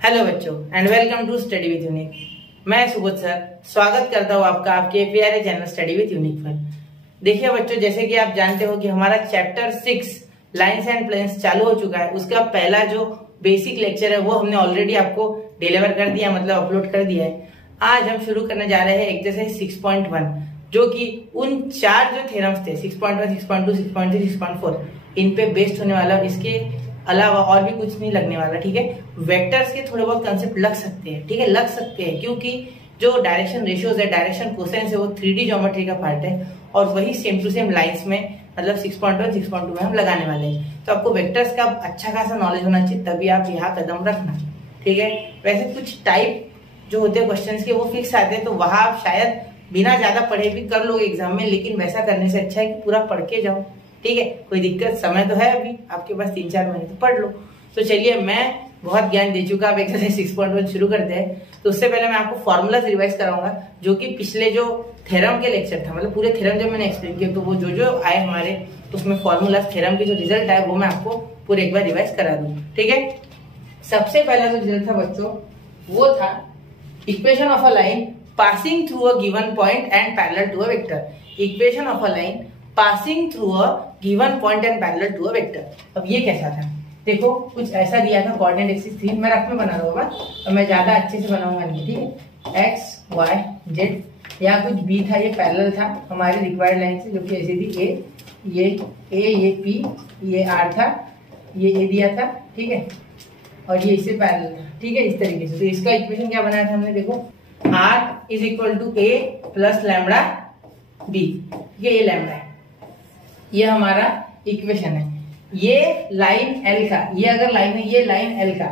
Hello बच्चों and welcome to study with unique. मैं Subodh sir स्वागत करता हूँ आपका आपके प्यारे चैनल स्टडी विद यूनिक पर। देखिए बच्चों, जैसे कि आप जानते हो कि हमारा चैप्टर 6 लाइंस एंड प्लेन्स चालू हो चुका है। उसका पहला जो बेसिक लेक्चर है वो हमने ऑलरेडी आपको डिलीवर कर दिया, मतलब अपलोड कर दिया है। आज हम शुरू करने जा रहे हैं एक्सरसाइज 6.1, जो कि उन 4 जो थ्योरम्स थे 6.1, 6.2, 6.3, 6.4 इन पे बेस्ड होने वाला। इसके अलावा और भी कुछ नहीं लगने वाला, ठीक है। वेक्टर्स के थोड़े बहुत कंसेप्ट लग सकते हैं, ठीक है, लग सकते हैं, क्योंकि जो डायरेक्शन रेशियोज है, डायरेक्शन कोसाइंस है, वो 3D ज्योमेट्री का पार्ट है और वही सेम टू सेम लाइंस में, मतलब 6.1, 6.2 में हम लगाने वाले हैं। तो आपको वेक्टर्स का अच्छा खासा नॉलेज होना चाहिए, तभी आप यहाँ कदम रखना, ठीक है। वैसे कुछ टाइप जो होते हैं क्वेश्चंस के वो फिक्स आते हैं, तो वहां आप शायद बिना ज्यादा पढ़े भी कर लोगे एग्जाम में, लेकिन वैसा करने से अच्छा है कि पूरा पढ़ के जाओ, ठीक है। कोई दिक्कत, समय तो है अभी आपके पास 3-4 महीने, तो पढ़ लो। तो चलिए, मैं बहुत ज्ञान दे चुका, अब एक्सरसाइज 6.1 शुरू करते हैं। तो उससे पहले मैं आपको फॉर्मूलाज रिवाइज कराऊंगा, जो कि पिछले जो थ्योरम के लेक्चर था, मतलब पूरे थ्योरम जो मैंने एक्सप्लेन किया, तो वो जो आए हमारे उसमें फॉर्मूलाज थ्योरम के जो रिजल्ट आए वो मैं आपको पूरे एक बार रिवाइज करा दूं, ठीक है। सबसे पहला जो रिजल्ट था बच्चों वो था equation of a line passing through a given point and parallel to a vector. Equation of a line passing through a given point and parallel to a vector. अब ये कैसा था, देखो कुछ ऐसा दिया था, कोऑर्डिनेट एक्सिस 3 मैं रफ में बना रहा हूँ और मैं ज्यादा अच्छे से बनाऊंगा नहीं, ठीक है। एक्स वाई जेड, या कुछ बी था, ये पैरेलल था हमारी रिक्वायर्ड लाइन से, जो कि ऐसी थी ये पी, ये आर था, ये ए दिया था, ठीक है, और ये इससे पैरेलल था, ठीक है, इस तरीके से। तो इसका इक्वेशन क्या बनाया था हमने, देखो R is equal to A plus lambda B, ये लैम्बडा है, ये हमारा इक्वेशन है। ये लाइन एल का, ये अगर लाइन है, ये लाइन एल का,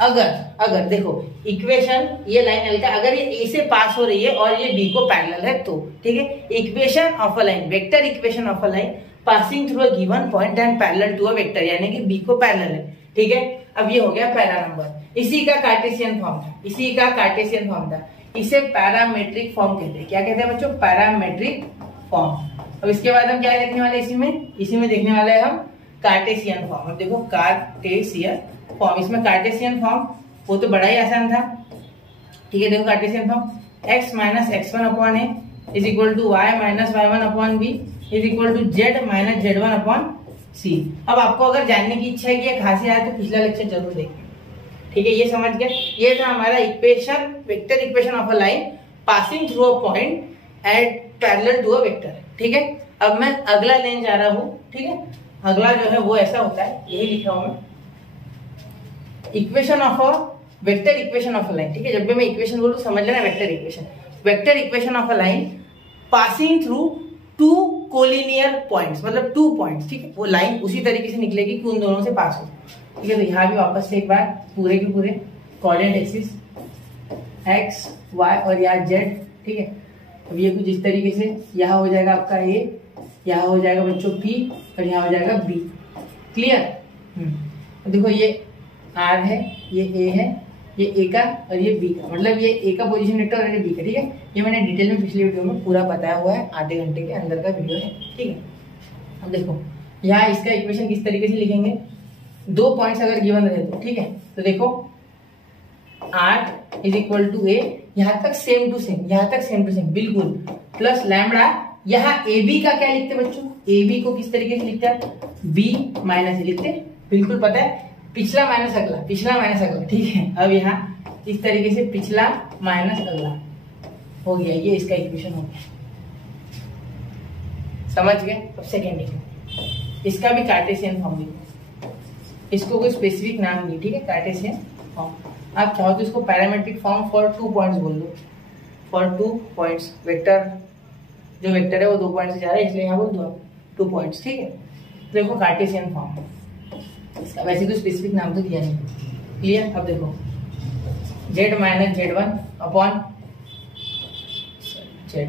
अगर देखो इक्वेशन, ये लाइन एल का अगर ये ए से पास हो रही है और ये बी को पैरेलल है तो, ठीक है। Equation of a line, vector equation of a line passing through a given point and parallel to a vector, यानी कि बी को पैरेलल है, ठीक है। अब ये हो गया पहला नंबर। इसी का कार्टेशियन फॉर्म था, इसी का कार्टेशियन फॉर्म था, इसे पैरामेट्रिक फॉर्म कहते हैं। क्या कहते हैं बच्चों? Parametric form. अब इसके बाद हम क्या देखने वाले, इसी में देखने वाले हैं हम कार्टेशियन फॉर्म। अब देखो कार्टेशियन फॉर्म, इसमें कार्टेशियन फॉर्म वो तो बड़ा ही आसान था, ठीक है। देखो Cartesian form, x minus x1 upon A is equal to y minus y1 upon B is equal to z minus z1 upon C. अब आपको अगर जानने की इच्छा है कि ये कहाँ से आया, तो पिछला लेक्चर जरूर देखें, ठीक है। ये समझ गए, ये था हमारा equation, vector equation of a line passing through a point at parallel to a vector, ठीक है। अब मैं अगला लेने जा रहा हूं, ठीक है। अगला जो है वो ऐसा होता है, यही लिखा हूं मैं, equation of a vector equation of a line, ठीक है। जब भी मैं इक्वेशन बोलूं समझ लेना vector equation. Vector equation of a line passing through 2 collinear points, मतलब 2 पॉइंट्स, ठीक है। वो लाइन उसी तरीके से निकलेगी कि उन दोनों से पास हो, ठीक है। तो यहाँ भी वापस से एक बार पूरे के पूरे कोऑर्डिनेट एक्सिस एक्स वाई और यहाँ जेड, ठीक है। अब ये कुछ इस तरीके से, यहाँ हो जाएगा आपका ए, यहाँ हो जाएगा बच्चों पी और यहाँ हो जाएगा बी, क्लियर। देखो ये आर है, ये ए है, ये ए का और ये बी का, मतलब ये ए का पोजीशन वेक्टर और ये बी का, ठीक है। ये मैंने डिटेल में पिछले वीडियो में पूरा बताया हुआ है, आधे घंटे के अंदर का वीडियो है, ठीक है। अब देखो यहाँ इसका इक्वेशन किस तरीके से लिखेंगे, 2 पॉइंट्स अगर गिवन रहे तो, ठीक है। तो देखो आर इज इक्वल टू ए, यहाँ तक सेम टू सेम, यहाँ तक सेम टू सेम बिल्कुल, प्लस लैम्बडा, यहाँ ए बी का क्या लिखते बच्चों, ए बी को किस तरीके से लिखते हैं, बी माइनस लिखते, बिल्कुल पता है, पिछला माइनस अगला, पिछला माइनस अगला, ठीक है। अब यहाँ इस तरीके से पिछला माइनस अगला हो गया, ये इसका इक्वेशन हो गया, समझ गए। अब सेकेंड इक्वेशन, इसका भी कार्टेशियन फॉर्म लिखो, इसको कोई स्पेसिफिक नाम नहीं, ठीक है, कार्टेशियन फॉर्म। आप चाहो तो इसको पैरामेट्रिक फॉर्म फॉर 2 पॉइंट्स बोल दो, फॉर 2 पॉइंट्स, वेक्टर जो वेक्टर है वो 2 पॉइंट से जा रहा है, इसलिए यहाँ बोल दो आप 2 पॉइंट्स, ठीक है। देखो कार्टेशियन फॉर्म, इसका वैसे कोई स्पेसिफिक नाम तो दिया नहीं, क्लियर। अब देखो z minus z1 upon z,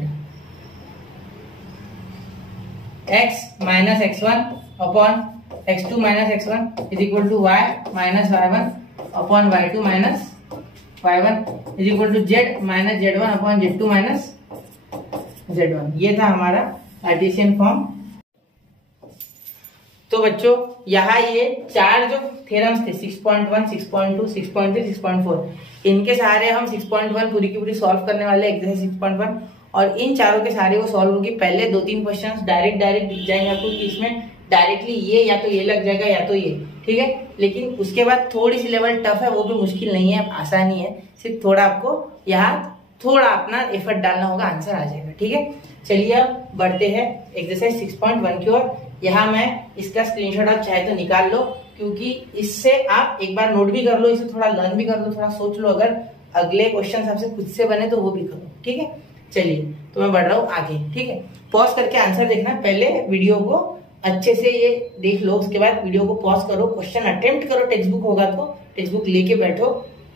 x minus x1 upon x2 minus x1 is equal to y minus y1 upon y2 minus y1 is equal to z minus z1 upon z2 minus z1। ये था हमारा Cartesian form. तो बच्चों यहाँ ये चार जो theorems थे 6.1, 6.2, 6.3, 6.4, इनके सहारे हम 6.1 पूरी की पूरी सॉल्व करने वाले एक्सरसाइज 6.1, और इन चारों के सहारे वो सॉल्व होगी। पहले 2-3 क्वेश्चंस डायरेक्ट दिख जाएंगे आपको कि इसमें डायरेक्टली ये या तो ये लग जाएगा या तो ये, ठीक है। लेकिन उसके बाद थोड़ी सी लेवल टफ है, वो भी मुश्किल नहीं है, आसानी है, सिर्फ थोड़ा आपको यहाँ थोड़ा अपना एफर्ट डालना होगा, आंसर आ जाएगा, ठीक है। चलिए अब बढ़ते हैं एक्सरसाइज 6.1 की ओर। यहाँ मैं इसका स्क्रीनशॉट आप चाहे तो निकाल लो, क्योंकि इससे आप एक बार नोट भी कर लो, इसे थोड़ा लर्न भी कर लो, थोड़ा सोच लो, अगर अगले क्वेश्चन आपसे खुद से बने तो वो भी करो, ठीक है। चलिए तो मैं बढ़ रहा हूँ आगे, ठीक है। पॉज करके आंसर देखना, पहले वीडियो को अच्छे से ये देख लो, उसके बाद वीडियो को पॉज करो, क्वेश्चन अटेम्प्ट करो, टेक्स्ट बुक होगा तो टेक्स्ट बुक लेके बैठो,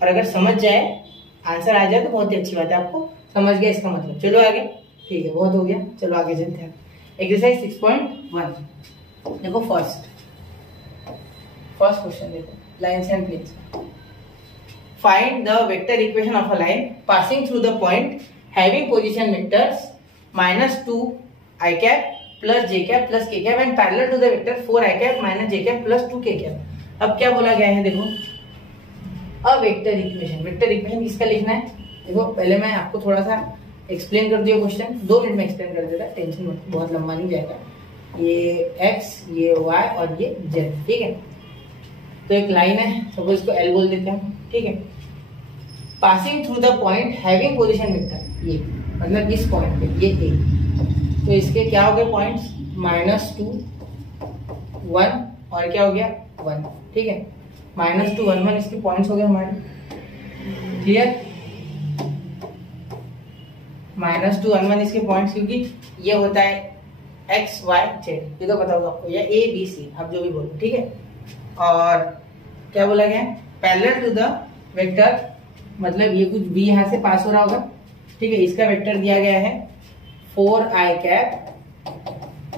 और अगर समझ जाए आंसर आ जाए तो बहुत ही अच्छी बात है, आपको समझ गया इसका मतलब। चलो आगे, ठीक है, बहुत हो गया, चलो आगे चलते हैं। एक्सरसाइज 6.1 देखो, फर्स्ट क्वेश्चन देखो, lines and planes. Find the vector equation of a line passing through the point having position vectors -2 i cap plus j cap plus k cap and parallel to the vector 4 i cap minus j cap plus 2 k cap. अब क्या बोला गया है, देखो a vector equation. Vector equation किसका लिखना है, देखो पहले मैं आपको थोड़ा सा एक्सप्लेन कर दिया क्वेश्चन, 2 मिनट में एक्सप्लेन कर देता, टेंशन मत, बहुत लंबा नहीं जाएगा। ये x, ये y और ये z, ठीक है। तो एक लाइन है, सपोज इसको L बोल देते हैं, ठीक है। Passing through the point having position vector, ये मतलब इस पॉइंट पे ये a, तो इसके क्या हो गए पॉइंट्स, -2, 1 और क्या हो गया 1, ठीक है। -2, 1, 1 इसके पॉइंट्स हो गए हमारे, क्लियर। -2, 1, 1 इसके पॉइंट्स, क्योंकि ये होता है x, y, z, ये तो पता होगा आपको, या a, b, c, आप जो भी बोलो, ठीक है। और क्या बोला गया, पैरेलल टू द वेक्टर, मतलब ये कुछ b यहाँ से पास हो रहा होगा, ठीक है। इसका वेक्टर दिया गया है 4i cap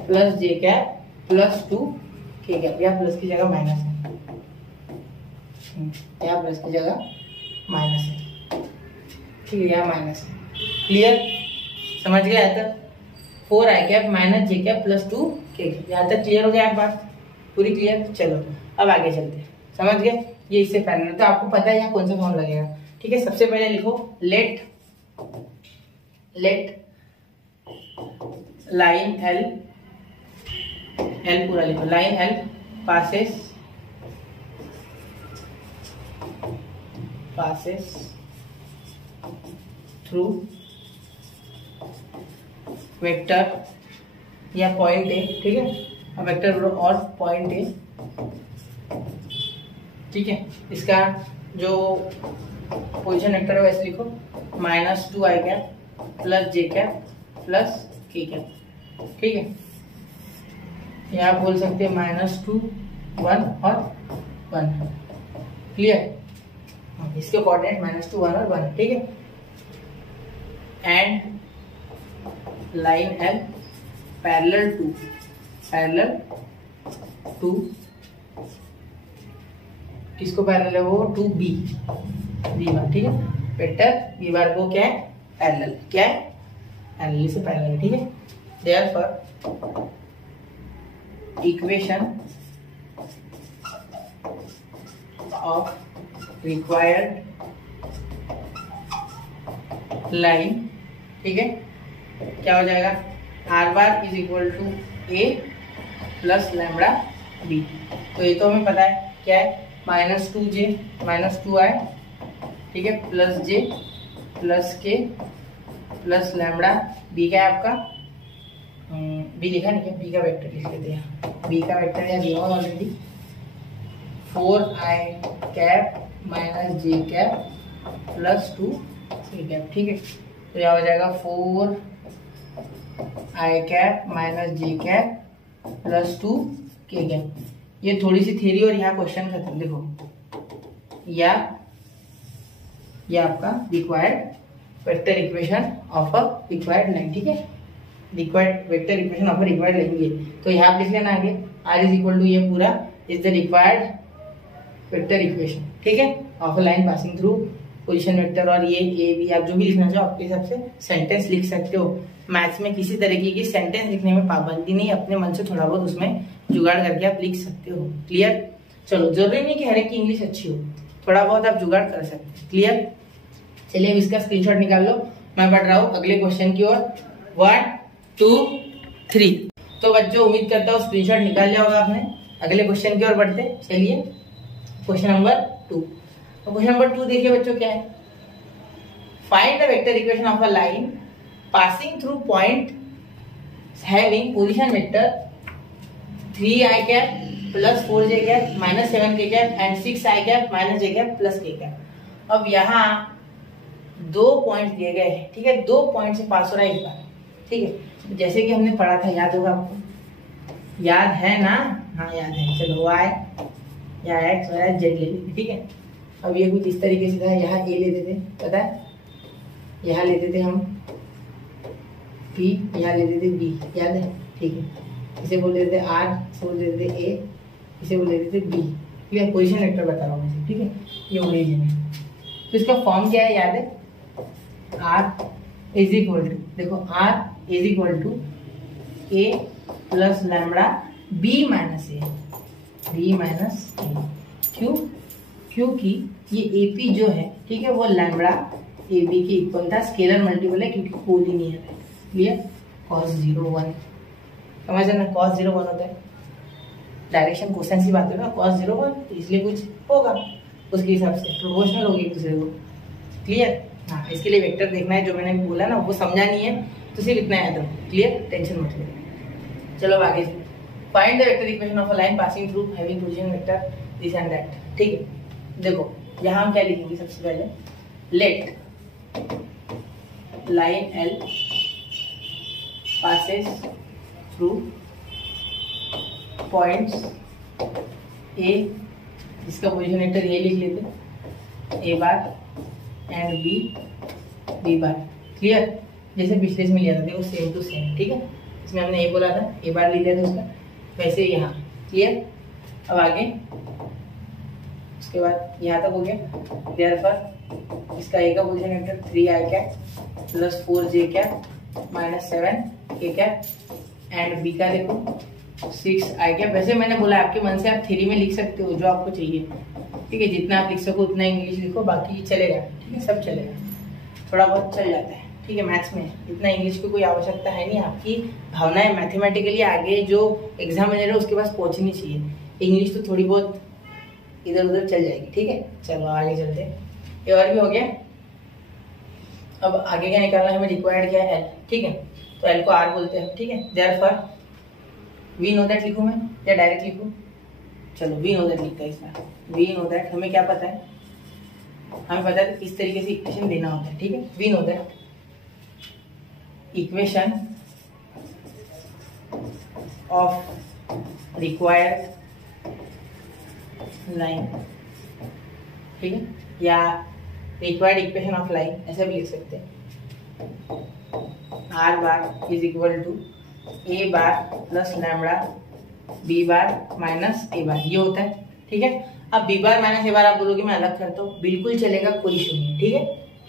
plus j cap plus 2 k cap, या प्लस की जगह माइनस है, या प्लस की जगह माइनस है, ठीक है, यहाँ माइनस है, क्लियर, समझ गए यहाँ तक। 4i cap minus j cap plus 2 k cap, यहाँ तक क्लियर हो गया आप बात पूरी क्लियर। चलो अब आगे चलते हैं, समझ गए, ये इससे पैरेलल, तो आपको पता है यहाँ कौन सा फॉर्म लगेगा, ठीक है। सबसे पहले लिखो लेट लाइन L पूरा लिखो, line L passes through vector या पॉइंट ए, ठीक है, वेक्टर और पॉइंट ए, ठीक है। इसका जो पोजीशन वेक्टर है वैसे लिखो, -2i cap plus j cap plus k cap, ठीक है। यहाँ बोल सकते हैं -2, 1 और 1, क्लियर। इसके कोऑर्डिनेट -2, 1 और 1, ठीक है। And line L parallel to किसको पैरेलल है, वो टू B बार, ठीक है। वेक्टर B बार को क्या है, पैरेलल, क्या है, पैरेलल से पैरेलल है, ठीक है। Therefore equation of required line, ठीक है, क्या हो जाएगा, r bar is equal to a plus lambda b। तो ये तो हमें पता है क्या है, -2j -2i, ठीक है, plus j plus k plus lambda b का है आपका, b लिखा नहीं है, b का वेक्टर लिख लेते हैं, b का वेक्टर है दिया हुआ already, 4i cap minus j cap plus 2 k cap, ठीक है। तो यह हो जाएगा 4i cap minus j cap plus 2 k cap. ये थोड़ी सी थ्योरी और यहाँ क्वेश्चन खत्म। देखो या ये आपका required vector equation of a required line, ठीक है, required vector equation of a required line. ये तो यहाँ आप लिख लेना आगे, r इज इक्वल टू ये पूरा is the required vector equation, ठीक है, of a line passing through position vector, और ये ए बी आप जो भी लिखना चाहो आपके हिसाब से सेंटेंस लिख सकते हो। मैथ्स में किसी तरीके की सेंटेंस लिखने में पाबंदी नहीं, अपने मन से थोड़ा बहुत उसमें जुगाड़ करके आप लिख सकते हो। क्लियर? चलो, जरूरी नहीं कि हर एक की इंग्लिश अच्छी हो, थोड़ा बहुत आप जुगाड़ कर सकते हैं। क्लियर? चलिए अब इसका स्क्रीनशॉट निकाल लो, मैं बढ़ रहा हूँ अगले क्वेश्चन की ओर। 1 2 3। तो बच्चों उम्मीद करता हूँ स्क्रीनशॉट निकाल लिया होगा आपने। अगले क्वेश्चन की ओर बढ़ते, चलिए क्वेश्चन नंबर 2। तो क्वेश्चन नंबर 2 देखिए बच्चों क्या है। Find the vector equation of a line passing through point having position vector 3i cap plus 4j cap minus 7k cap and 6i cap minus j cap plus k cap. अब यहाँ 2 point दिए गए हैं, ठीक है, 2 point से पास हो रहा है एक बार, ठीक है। जैसे कि हमने पढ़ा था, याद होगा आपको, याद है ना? हाँ याद है। चलो y या x या z ले लेते, ठीक है। अब ये कुछ इस तरीके से था, यहाँ a लेते थे, पता है, यहाँ लेते थे हम p, यहाँ लेते थे b, याद है, ठीक है। इसे बोल देते थे r, इसे बोल देते थे a, इसे बोल देते थे b, ठीक है। पोजीशन वेक्टर बता रहा हूँ, ठीक है, ये ओरिजिन है। तो इसका फॉर्म क्या है, याद है, r इज इक्वल टू, देखो r is equal to a plus lambda b minus a, b minus a। क्यों? क्योंकि ये AP जो है, ठीक है, वो लैम्बडा AB के इक्वल था, स्केलर मल्टीपल है क्योंकि कोलिनियर है। क्लियर? cos 0 1 समझ ना, cos 0 1 होता है, डायरेक्शन क्वेश्चन की बात है ना, cos 0 1, इसलिए कुछ होगा उसके हिसाब से प्रोपोर्शनल होगी एक दूसरे को। क्लियर? हाँ, इसके लिए वेक्टर देखना है, जो मैंने बोला ना वो समझा नहीं है तो सिर्फ इतना याद रखो। क्लियर? टेंशन मत लो। चलो अब आगे find the vector equation of a line passing through having position vector this and that, ठीक है। देखो यहाँ हम क्या लिखेंगे, सबसे पहले let line L passes through points A, इसका पोजीशन वेक्टर ये लिख लेते, A bar and B bar. Clear? जैसे पिछले इसमें लिया था, देखो सेम टू सेम, ठीक है। इसमें हमने A बोला था, A बार ले लिया था उसका, वैसे यहाँ। क्लियर? अब आगे उसके बाद यहाँ तक हो गया। देयरफॉर इसका A का position vector 3i cap plus 4j cap minus 7k cap and B का देखो 6i कैप। वैसे मैंने बोला आपके मन से आप 3 में लिख सकते हो जो आपको चाहिए, ठीक है, जितना आप लिख सको उतना इंग्लिश लिखो, बाकी चलेगा, ठीक है, सब चलेगा, थोड़ा बहुत चल जाता है, ठीक है। मैथ्स में इतना इंग्लिश की कोई आवश्यकता है नहीं, आपकी भावनाएं मैथमेटिकली आगे जो एग्जामिनर है उसके पास पहुंचनी चाहिए, इंग्लिश तो थोड़ी बहुत इधर उधर चल जाएगी, ठीक है। चलो आगे चलते, ये और भी हो गया। अब आगे क्या निकालना है हमें, रिक्वायर्ड क्या है, L, ठीक है, तो L को R बोलते हैं, ठीक है। देयरफॉर वी नो दैट लिखूं मैं या डायरेक्ट लिखूं? चलो वी नो दैट लिखते हैं इसमें। वी नो दैट हमें क्या पता है, हमें पता है इस तरीके से इक्वेशन देना होता है, ठीक है। We know that equation of required line, ठीक है, या रिक्वायर्ड इक्वेशन ऑफ लाइन ऐसा भी लिख सकते हैं। R bar is equal to A bar plus lambda B bar minus A bar, ये होता है, ठीक है। अब B bar minus A bar आप बोलोगे मैं अलग करता हूँ, बिल्कुल चलेगा, कोई इशू नहीं, ठीक है।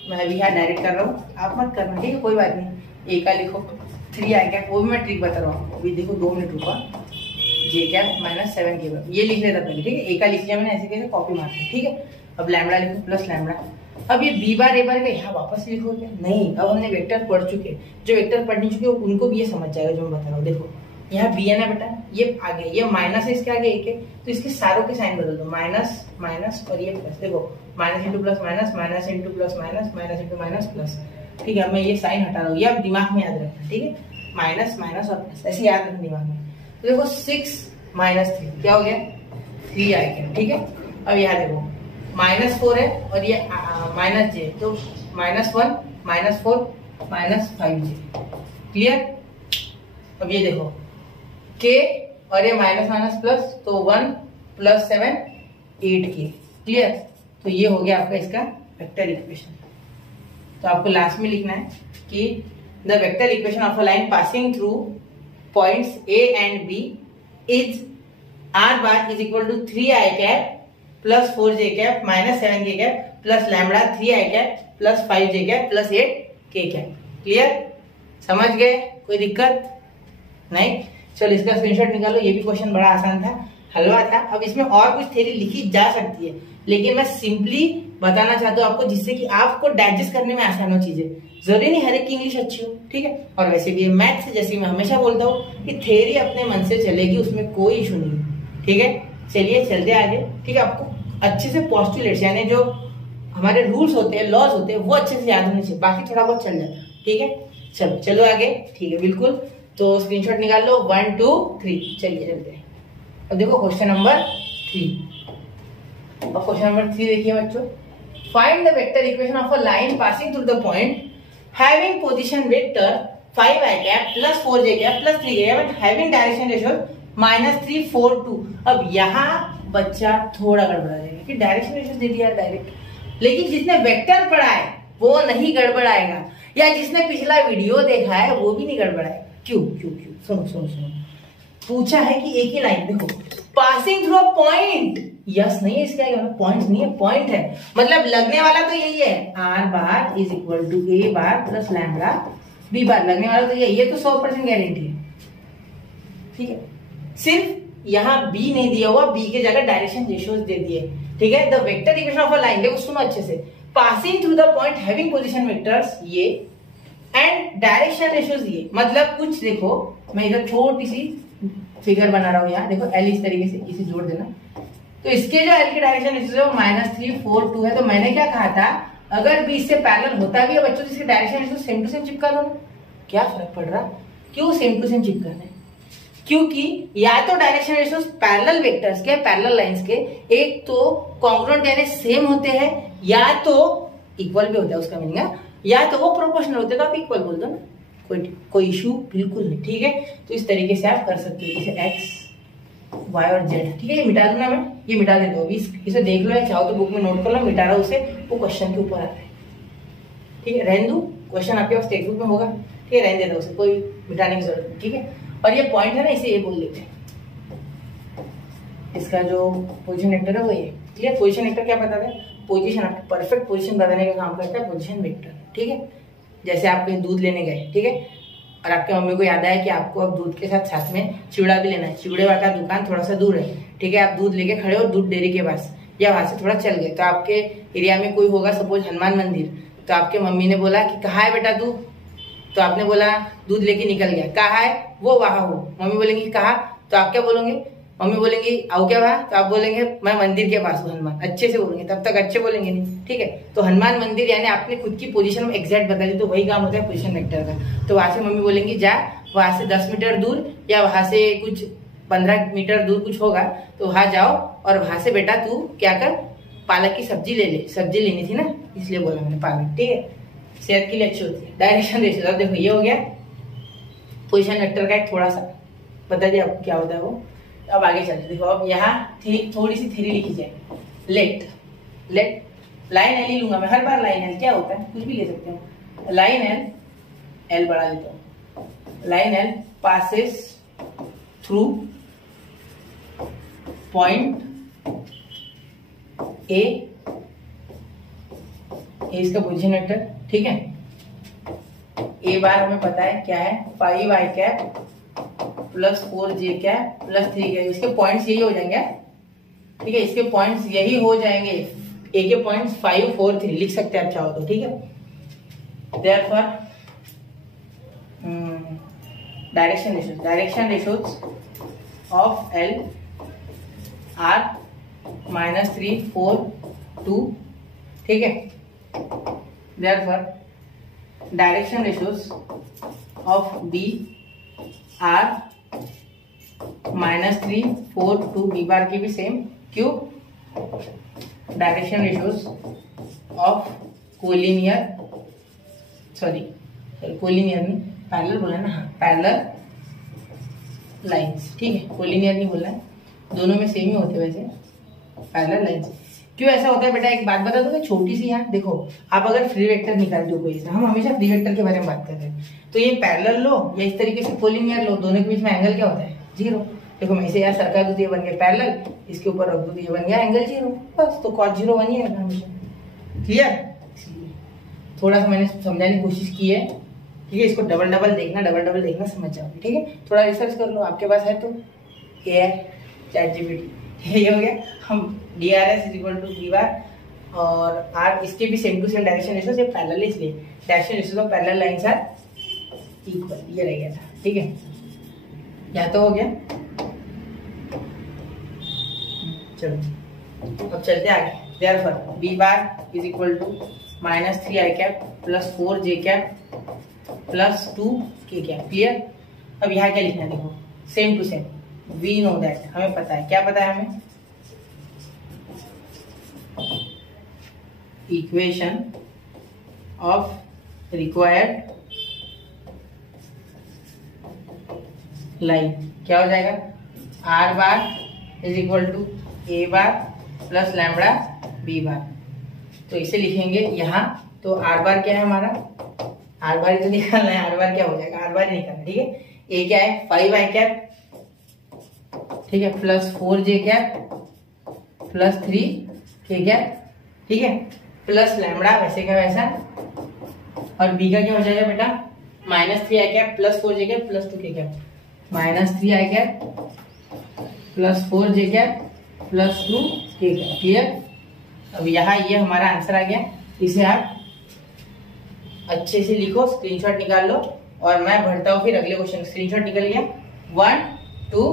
मैं अभी यहाँ डायरेक्ट कर रहा हूँ, आप मत करना, ठीक है, कोई बात नहीं। A का लिखो 3i कैप, वो भी मैं ट्रिक बता रहा हूँ, अभी देखो 2 मिनट रुका, j cap minus 7k cap, ये लिख लेता पहले, ठीक है। A का लिख लिया मैंने, ऐसे कैसे कॉपी मारते, ठीक है। अब लैम्बडा लिखो प्लस लैम्बडा। अब ये B बार A बार का यहाँ वापस लिखो क्या? नहीं, अब हमने वेक्टर पढ़ चुके, जो वेक्टर पढ़ नहीं चुके उनको भी ये समझ जाएगा जो मैं बता रहा हूँ। देखो यहाँ B है ना बेटा, ये आगे, ये माइनस है, इसके आगे एक है, तो इसके सारों के साइन बदल दो, माइनस माइनस और ये प्लस। देखो minus into plus minus, minus into plus minus, minus into minus plus, ठीक है। मैं ये साइन हटा रहा हूँ, ये आप दिमाग में याद रखना, ठीक है, माइनस माइनस और प्लस, ऐसे याद रखना दिमाग में। तो देखो 6 माइनस 3 क्या हो गया, 3i कैप, ठीक है। अब यहाँ देखो -4 है और ये माइनस j, तो -1 -4 -5j। क्लियर? अब ये देखो k और ये माइनस माइनस प्लस, तो 1 + 7 8k। क्लियर? तो ये हो गया आपका इसका वेक्टर इक्वेशन। तो आपको लास्ट में लिखना है कि the vector equation of a line passing through points A and B is R bar is equal to 3i cap plus 4j cap minus 7k cap plus lambda 3i cap plus 5j cap plus 8k cap. Clear? समझ गए? कोई दिक्कत नहीं? चलो इसका screenshot निकालो, ये भी क्वेश्चन बड़ा आसान था, हलवा था। अब इसमें और कुछ थ्योरी लिखी जा सकती है, लेकिन मैं सिंपली बताना चाहता हूँ आपको, जिससे कि आपको डाइजेस्ट करने में आसान हो चीजें। जरूरी नहीं हर एक की इंग्लिश अच्छी हो, ठीक है। और वैसे भी मैथ्स जैसे मैं हमेशा बोलता हूँ कि थ्योरी अपने मन से चलेगी, उसमें कोई इशू नहीं, ठीक है। चलिए चलते आगे, ठीक है। आपको अच्छे से पोस्टुलेट्स यानी जो हमारे रूल्स होते हैं, लॉज होते हैं, वो अच्छे से याद होने चाहिए, बाकी थोड़ा बहुत चल जाता है, ठीक है। चलो चलो आगे, ठीक है बिल्कुल। तो स्क्रीनशॉट निकाल लो, 1 2 3, चलिए चलते हैं। अब देखो क्वेश्चन नंबर 3। अब क्वेश्चन नंबर 3 देखिए बच्चों, find the vector equation of a line passing through the point having position vector 5i cap plus 4j cap plus 3j cap and having direction ratio -3 4 2। अब यहाँ बच्चा थोड़ा गड़बड़ा जाएगा कि डायरेक्शन रेशियो दे दिया डायरेक्ट, लेकिन जिसने वेक्टर पढ़ा है वो नहीं गड़बड़ाएगा, या जिसने पिछला वीडियो देखा है वो भी नहीं गड़बड़ाएगा। क्यों क्यों क्यों? सुनो सुनो सुनो, पूछा है कि एक ही लाइन, देखो passing through a point, yes नहीं है इसका, पॉइंट नहीं है, पॉइंट है, मतलब लगने वाला तो यही है, are bar is equal to A bar plus lambda B bar, लगने वाला तो यही है, तो 100% गारंटी है, ठीक है। सिर्फ यहाँ बी नहीं दिया हुआ, बी के जगह डायरेक्शन रेशियोज दे दिए, ठीक है। The vector equation of a line, देखो सुनो अच्छे से, passing through the point having position vectors ये एंड डायरेक्शन रेशियोज ये, मतलब कुछ देखो मैं इधर छोटी सी फिगर बना रहा हूँ, यहाँ देखो एल इस तरीके से इसे जोड़ देना, तो इसके जो एल की डायरेक्शन रेशियोज है वो -3 4 2 है। तो मैंने क्या कहा था, अगर बी इससे पैरेलल होता भी है बच्चों, जिसके direction ratio same to same चिपका दो ना, क्या फर्क पड़ रहा, क्यों सेम टू सेम चिपकाना है? क्योंकि या तो डायरेक्शन रेशियोज पैरेलल वेक्टर्स के, पैरेलल लाइंस के एक तो कॉन्ग्रुएंट यानी सेम होते हैं, या तो इक्वल भी होता है, उसका मीनिंग है, या तो वो प्रोपोर्शनल होते हैं, तो आप इक्वल बोल दो ना, कोई इशू बिल्कुल नहीं, ठीक है। तो इस तरीके से आप कर सकते हो, जैसे एक्स वाई और जेड, ठीक है। ये मिटा दूंगा मैं, ये मिटा देता हूँ, इसे देख लो, या चाहो तो बुक में नोट कर लो, मिटा रहा हूँ उसे, वो क्वेश्चन के ऊपर आता है, ठीक है। रहने दो, क्वेश्चन आपके पास टेक्स्ट बुक में होगा, ठीक है, रहने देता हूँ उसे, कोई मिटाने की जरूरत नहीं, ठीक है। और ये पॉइंट है ना, इसे ये बोल लेते हैं, इसका जो पोजीशन वेक्टर है वो ये, ठीक है। पोजीशन वेक्टर क्या बताता है, पोजीशन, आपकी परफेक्ट पोजीशन बताने का काम करता है पोजीशन वेक्टर, ठीक है। जैसे आप कहीं दूध लेने गए, ठीक है, और आपके मम्मी को याद आया कि आपको अब दूध के साथ साथ में चिवड़ा भी लेना है, चिवड़े वाला दुकान थोड़ा सा दूर है, ठीक है। आप दूध लेके खड़े हो दूध डेयरी के पास, या वहां से थोड़ा चल गए, तो आपके एरिया में कोई होगा सपोज हनुमान मंदिर, तो आपके मम्मी ने बोला कि कहाँ है बेटा तू, तो आपने बोला दूध लेके निकल गया, कहाँ है, वो वहां हो, मम्मी बोलेंगी कहा, तो आप क्या बोलोगे, मम्मी बोलेंगी आओ क्या वहां, तो आप बोलेंगे मैं मंदिर के पास हूँ हनुमान, अच्छे से बोलेंगे, तब तक अच्छे बोलेंगे नहीं, ठीक है। तो हनुमान मंदिर यानी आपने खुद की पोजीशन में एग्जैक्ट बता दी, तो वही काम होता है पोजीशन वेक्टर का। तो वहां से मम्मी बोलेंगी जा वहां से 10 मीटर दूर, या वहां से कुछ 15 मीटर दूर कुछ होगा, तो वहां जाओ और वहां से बेटा तू क्या कर, पालक की सब्जी ले ले, सब्जी लेनी थी ना इसलिए बोला मैंने पालक, ठीक है, सेहत के लिए अच्छी होती है। डायरेक्शन रेशियो, अब देखो ये हो गया पोजीशन वेक्टर का एक थोड़ा सा बता दिया आपको क्या होता है वो। अब आगे चलते, देखो अब यहाँ थोड़ी सी थ्योरी लिखी जाए, लेट लाइन एल ही लूंगा मैं, हर बार लाइन एल, क्या होता है कुछ भी ले सकते हैं, लाइन एल बढ़ा लेता हूँ, line L passes through point A इसका पोजीशन वेक्टर, ठीक है। ए बार हमें पता है क्या है, 5i cap plus 4j cap plus 3 cap, इसके पॉइंट्स यही हो जाएंगे, ठीक है, इसके पॉइंट्स यही हो जाएंगे, ए के पॉइंट्स 5 4 3 लिख सकते हैं आप चाहो तो, ठीक है। Therefore direction ratios of L are -3 4 2, ठीक है। Therefore direction ratios of B are -3 4 2, B bar की भी सेम, क्यों, direction ratios of collinear, sorry collinear नहीं, पैरेलल बोला ना, हाँ पैरेलल लाइंस, ठीक है, कोलिनियर नहीं बोला है, दोनों में सेम ही होते वैसे, पैरेलल लाइंस। क्यों ऐसा होता है बेटा, एक बात बता दो, छोटी सी, यहाँ देखो आप अगर फ्री वेक्टर निकालते हो कोई, हम हमेशा फ्री वेक्टर के बारे में बात कर रहे हैं, तो ये पैरेलल लो या इस तरीके से कोलिनियर लो, दोनों के बीच में एंगल क्या होता है, 0। देखो मैं इसे यहाँ सरका दूं तो ये बन गया पैरेलल, इसके ऊपर रख दूं तो ये बन गया एंगल 0, बस। तो cos 0 बन गया हमेशा, क्लियर। थोड़ा सा मैंने समझाने की कोशिश की है ठीक है। इसको डबल डबल देखना समझ जाओगे, ठीक है। थोड़ा रिसर्च कर लो, आपके पास है तो ये है ChatGPT, ये हो गया। हम DRS is equal to D bar और आर, इसके भी same to same direction ratio से पैरेलल, इसलिए direction ratio of parallel lines are equal, ये रह गया था, ठीक है। या तो हो गया। चलो अब चलते आगे। Therefore B bar is equal to -3 i cap plus 4 j cap plus 2 k cap. Clear. अब यहाँ क्या लिखना है, देखो same to same, we know that, हमें पता है, क्या पता है हमें, इक्वेशन ऑफ रिक्वायर्ड लाइन क्या हो जाएगा, R bar is equal to A bar plus lambda B bar. तो इसे लिखेंगे यहाँ, तो आर बार क्या है हमारा, आर बार तो निकालना है, आर बार क्या हो जाएगा, आर बार निकालना है, ठीक है। ए क्या है 5 i कैप, ठीक है, plus 4 j cap plus 3 k cap, ठीक है, प्लस लैम्बडा वैसे का वैसा, और बी का क्या हो जाएगा बेटा, -3 i cap plus 4 j cap plus 2 k cap, -3 i cap plus 4 j cap plus 2 k cap. Clear. अब यहाँ ये हमारा आंसर आ गया, इसे आप अच्छे से लिखो, स्क्रीनशॉट निकाल लो, और मैं बढ़ता हूँ फिर अगले क्वेश्चन। स्क्रीनशॉट निकल गया, 1 2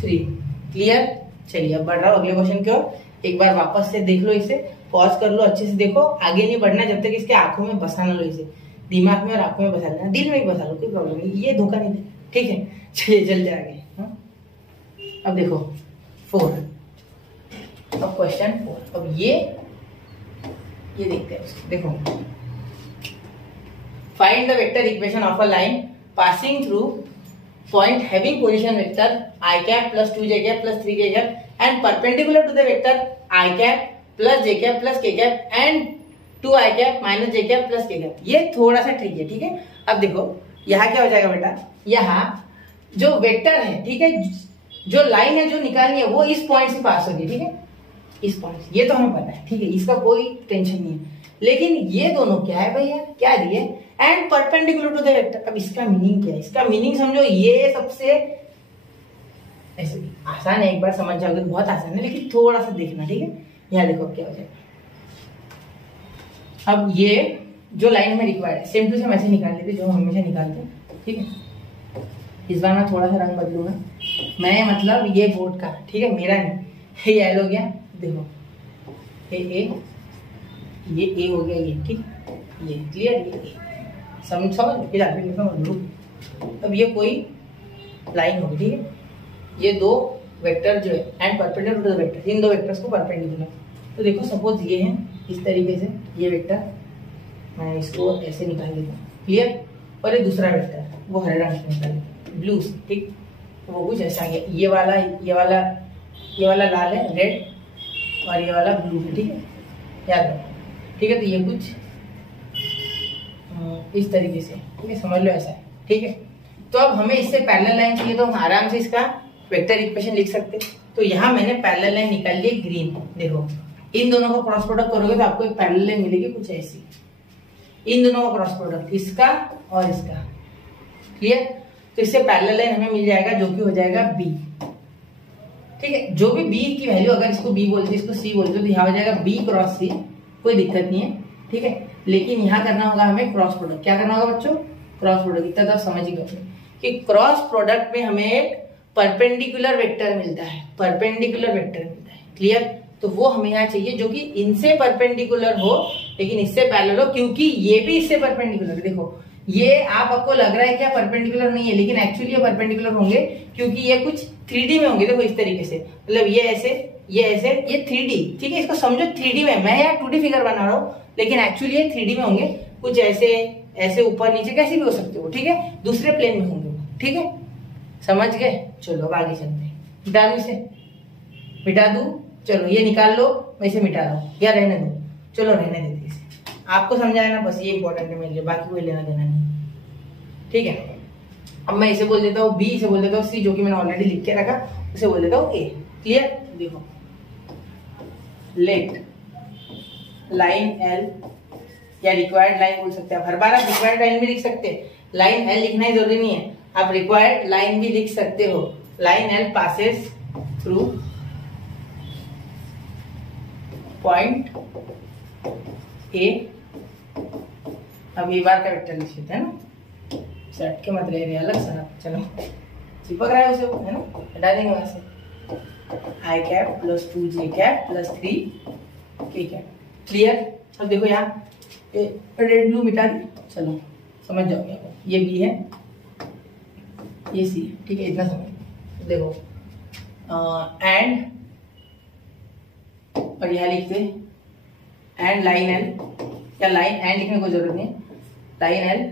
3। क्लियर। चलिए अब बढ़ रहा हूँ अगले क्वेश्चन की ओर। एक बार वापस से देख लो, इसे पॉज कर लो, अच्छे से देखो, आगे नहीं बढ़ना जब तक इसके आंखों में बसा ना लो, इसे दिमाग में और आंखों में बसा लेना, दिल में भी बसा लो, कोई प्रॉब्लम नहीं, ये धोखा नहीं दे, ठीक है। चलिए जल्दी आगे। अब देखो 4, अब क्वेश्चन 4, अब ये देखते हैं, देखो find the vector equation of a line passing through point having position vector i cap plus 2j cap plus 3k cap and perpendicular to the vector i cap plus j cap plus k cap and 2i cap minus j cap plus k cap. ये थोड़ा सा trick है, ठीक है। अब देखो यहाँ क्या हो जाएगा बेटा, यहाँ जो वेक्टर है, ठीक है, जो लाइन है जो निकालनी है वो इस पॉइंट से पास होगी, ठीक है, इस पॉइंट से, ये तो हमें पता है, ठीक है, इसका कोई टेंशन नहीं है। लेकिन ये दोनों क्या है भैया, क्या दिए, and perpendicular to the vector. अब इसका मीनिंग क्या है, इसका मीनिंग समझो, ये सबसे ऐसे आसान है, एक बार समझ जाओगे, बहुत आसान है, लेकिन थोड़ा सा देखना, ठीक है। यहाँ देखो क्या हो जाएगा, अब ये जो लाइन में रिक्वायर्ड है सेम टू सेम ऐसे निकाल लेते जो हम हमेशा निकालते हैं, ठीक है। इस बार मैं थोड़ा सा रंग बदलूंगा, मैं मतलब ये बोर्ड का, ठीक है, मेरा नहीं, ये एल हो गया, देखो ये ए हो गया, ये ठीक, ये क्लियर, ये समझ लो। अब ये कोई लाइन होगी, ठीक है, ये दो वेक्टर जो है and perpendicular to the vector, इन दो वेक्टर्स को परपेंडिकुलर। तो देखो सपोज ये है इस तरीके से, ये वेक्टर मैं इसको ऐसे निकाल देता हूँ, क्लियर, और ये दूसरा वेक्टर वो हरे रंग से निकाल देता, ब्लू से, ठीक, तो वो कुछ ऐसा गया, ये वाला लाल है, रेड, और ये वाला ब्लू है, ठीक है, याद रखो, ठीक है। तो ये कुछ इस तरीके से, ठीक है, समझ लो ऐसा है, ठीक है। तो अब हमें इससे पैरेलल लाइन चाहिए, तो हम आराम से इसका वेक्टर इक्वेशन लिख सकते हैं। तो यहाँ मैंने पैरेलल लाइन निकाल ली ग्रीन, देखो इन दोनों का क्रॉस प्रोडक्ट करोगे तो आपको एक पैरेलल लाइन मिलेगी कुछ ऐसी, इन दोनों का क्रॉस प्रोडक्ट, इसका और इसका, क्लियर। तो इससे पैरेलल लाइन हमें मिल जाएगा जो कि हो जाएगा बी, ठीक है। जो भी बी की वैल्यू, अगर इसको बी बोलते इसको सी बोलते तो यहाँ हो जाएगा बी क्रॉस सी, कोई दिक्कत नहीं है, ठीक है। लेकिन यहाँ करना होगा हमें क्रॉस प्रोडक्ट, क्या करना होगा बच्चों, क्रॉस प्रोडक्ट। इतना तो समझ ही गए कि क्रॉस प्रोडक्ट में हमें एक परपेंडिकुलर वेक्टर मिलता है, परपेंडिकुलर वेक्टर मिलता है, क्लियर। तो वो हमें यहाँ चाहिए जो कि इनसे परपेंडिकुलर हो लेकिन इससे पैरेलल हो, क्योंकि ये भी इससे परपेंडिकुलर है। देखो ये आपको लग रहा है क्या परपेंडिकुलर नहीं है, लेकिन एक्चुअली ये परपेंडिकुलर होंगे क्योंकि ये कुछ 3D में होंगे। देखो इस तरीके से, मतलब ये ऐसे, ये ऐसे, ये 3D, ठीक है, इसको समझो 3D में, मैं यहाँ 2D फिगर बना रहा हूँ लेकिन एक्चुअली ये 3D में होंगे, कुछ ऐसे ऐसे ऊपर नीचे कैसे भी हो सकते हो, ठीक है, दूसरे प्लेन में होंगे, ठीक है, समझ गए। चलो अब आगे चलते हैं, मिटा दू इसे, मिटा दू, चलो ये निकाल लो, मैं इसे मिटा रहा हूँ, या रहने दो, चलो रहने देते इसे, आपको समझाना बस ये इंपॉर्टेंट है मेरे लिए, बाकी कोई लेना देना नहीं, ठीक है। अब मैं इसे बोल देता हूँ बी, इसे बोल देता हूँ सी, जो कि मैंने ऑलरेडी लिख के रखा, उसे बोल देता हूँ ए, क्लियर। देखो लेट लाइन एल, या रिक्वायर्ड लाइन बोल सकते हैं, हर बार आप रिक्वायर्ड लाइन भी लिख सकते हैं, लाइन एल लिखना ही जरूरी नहीं है, आप रिक्वायर्ड लाइन भी लिख सकते हो। Line L passes through point A. अब ये बार का वेक्टर लिख लेते हैं ना, सेट के मत रहे अलग सा, चलो चिपक रहा है उसे वो, है ना, हटा देंगे वहां से। आई कैप प्लस 2 जे cap plus 3 k cap. Clear. अब देखो यहाँ रेड ब्लू मिटा दी, चलो समझ जाओगे। ये बी है, ये सी है, ठीक है, इतना समझ। देखो एंड, और यहाँ लिखते एंड लाइन एल, या लाइन एंड लिखने को जरूरत नहीं, line L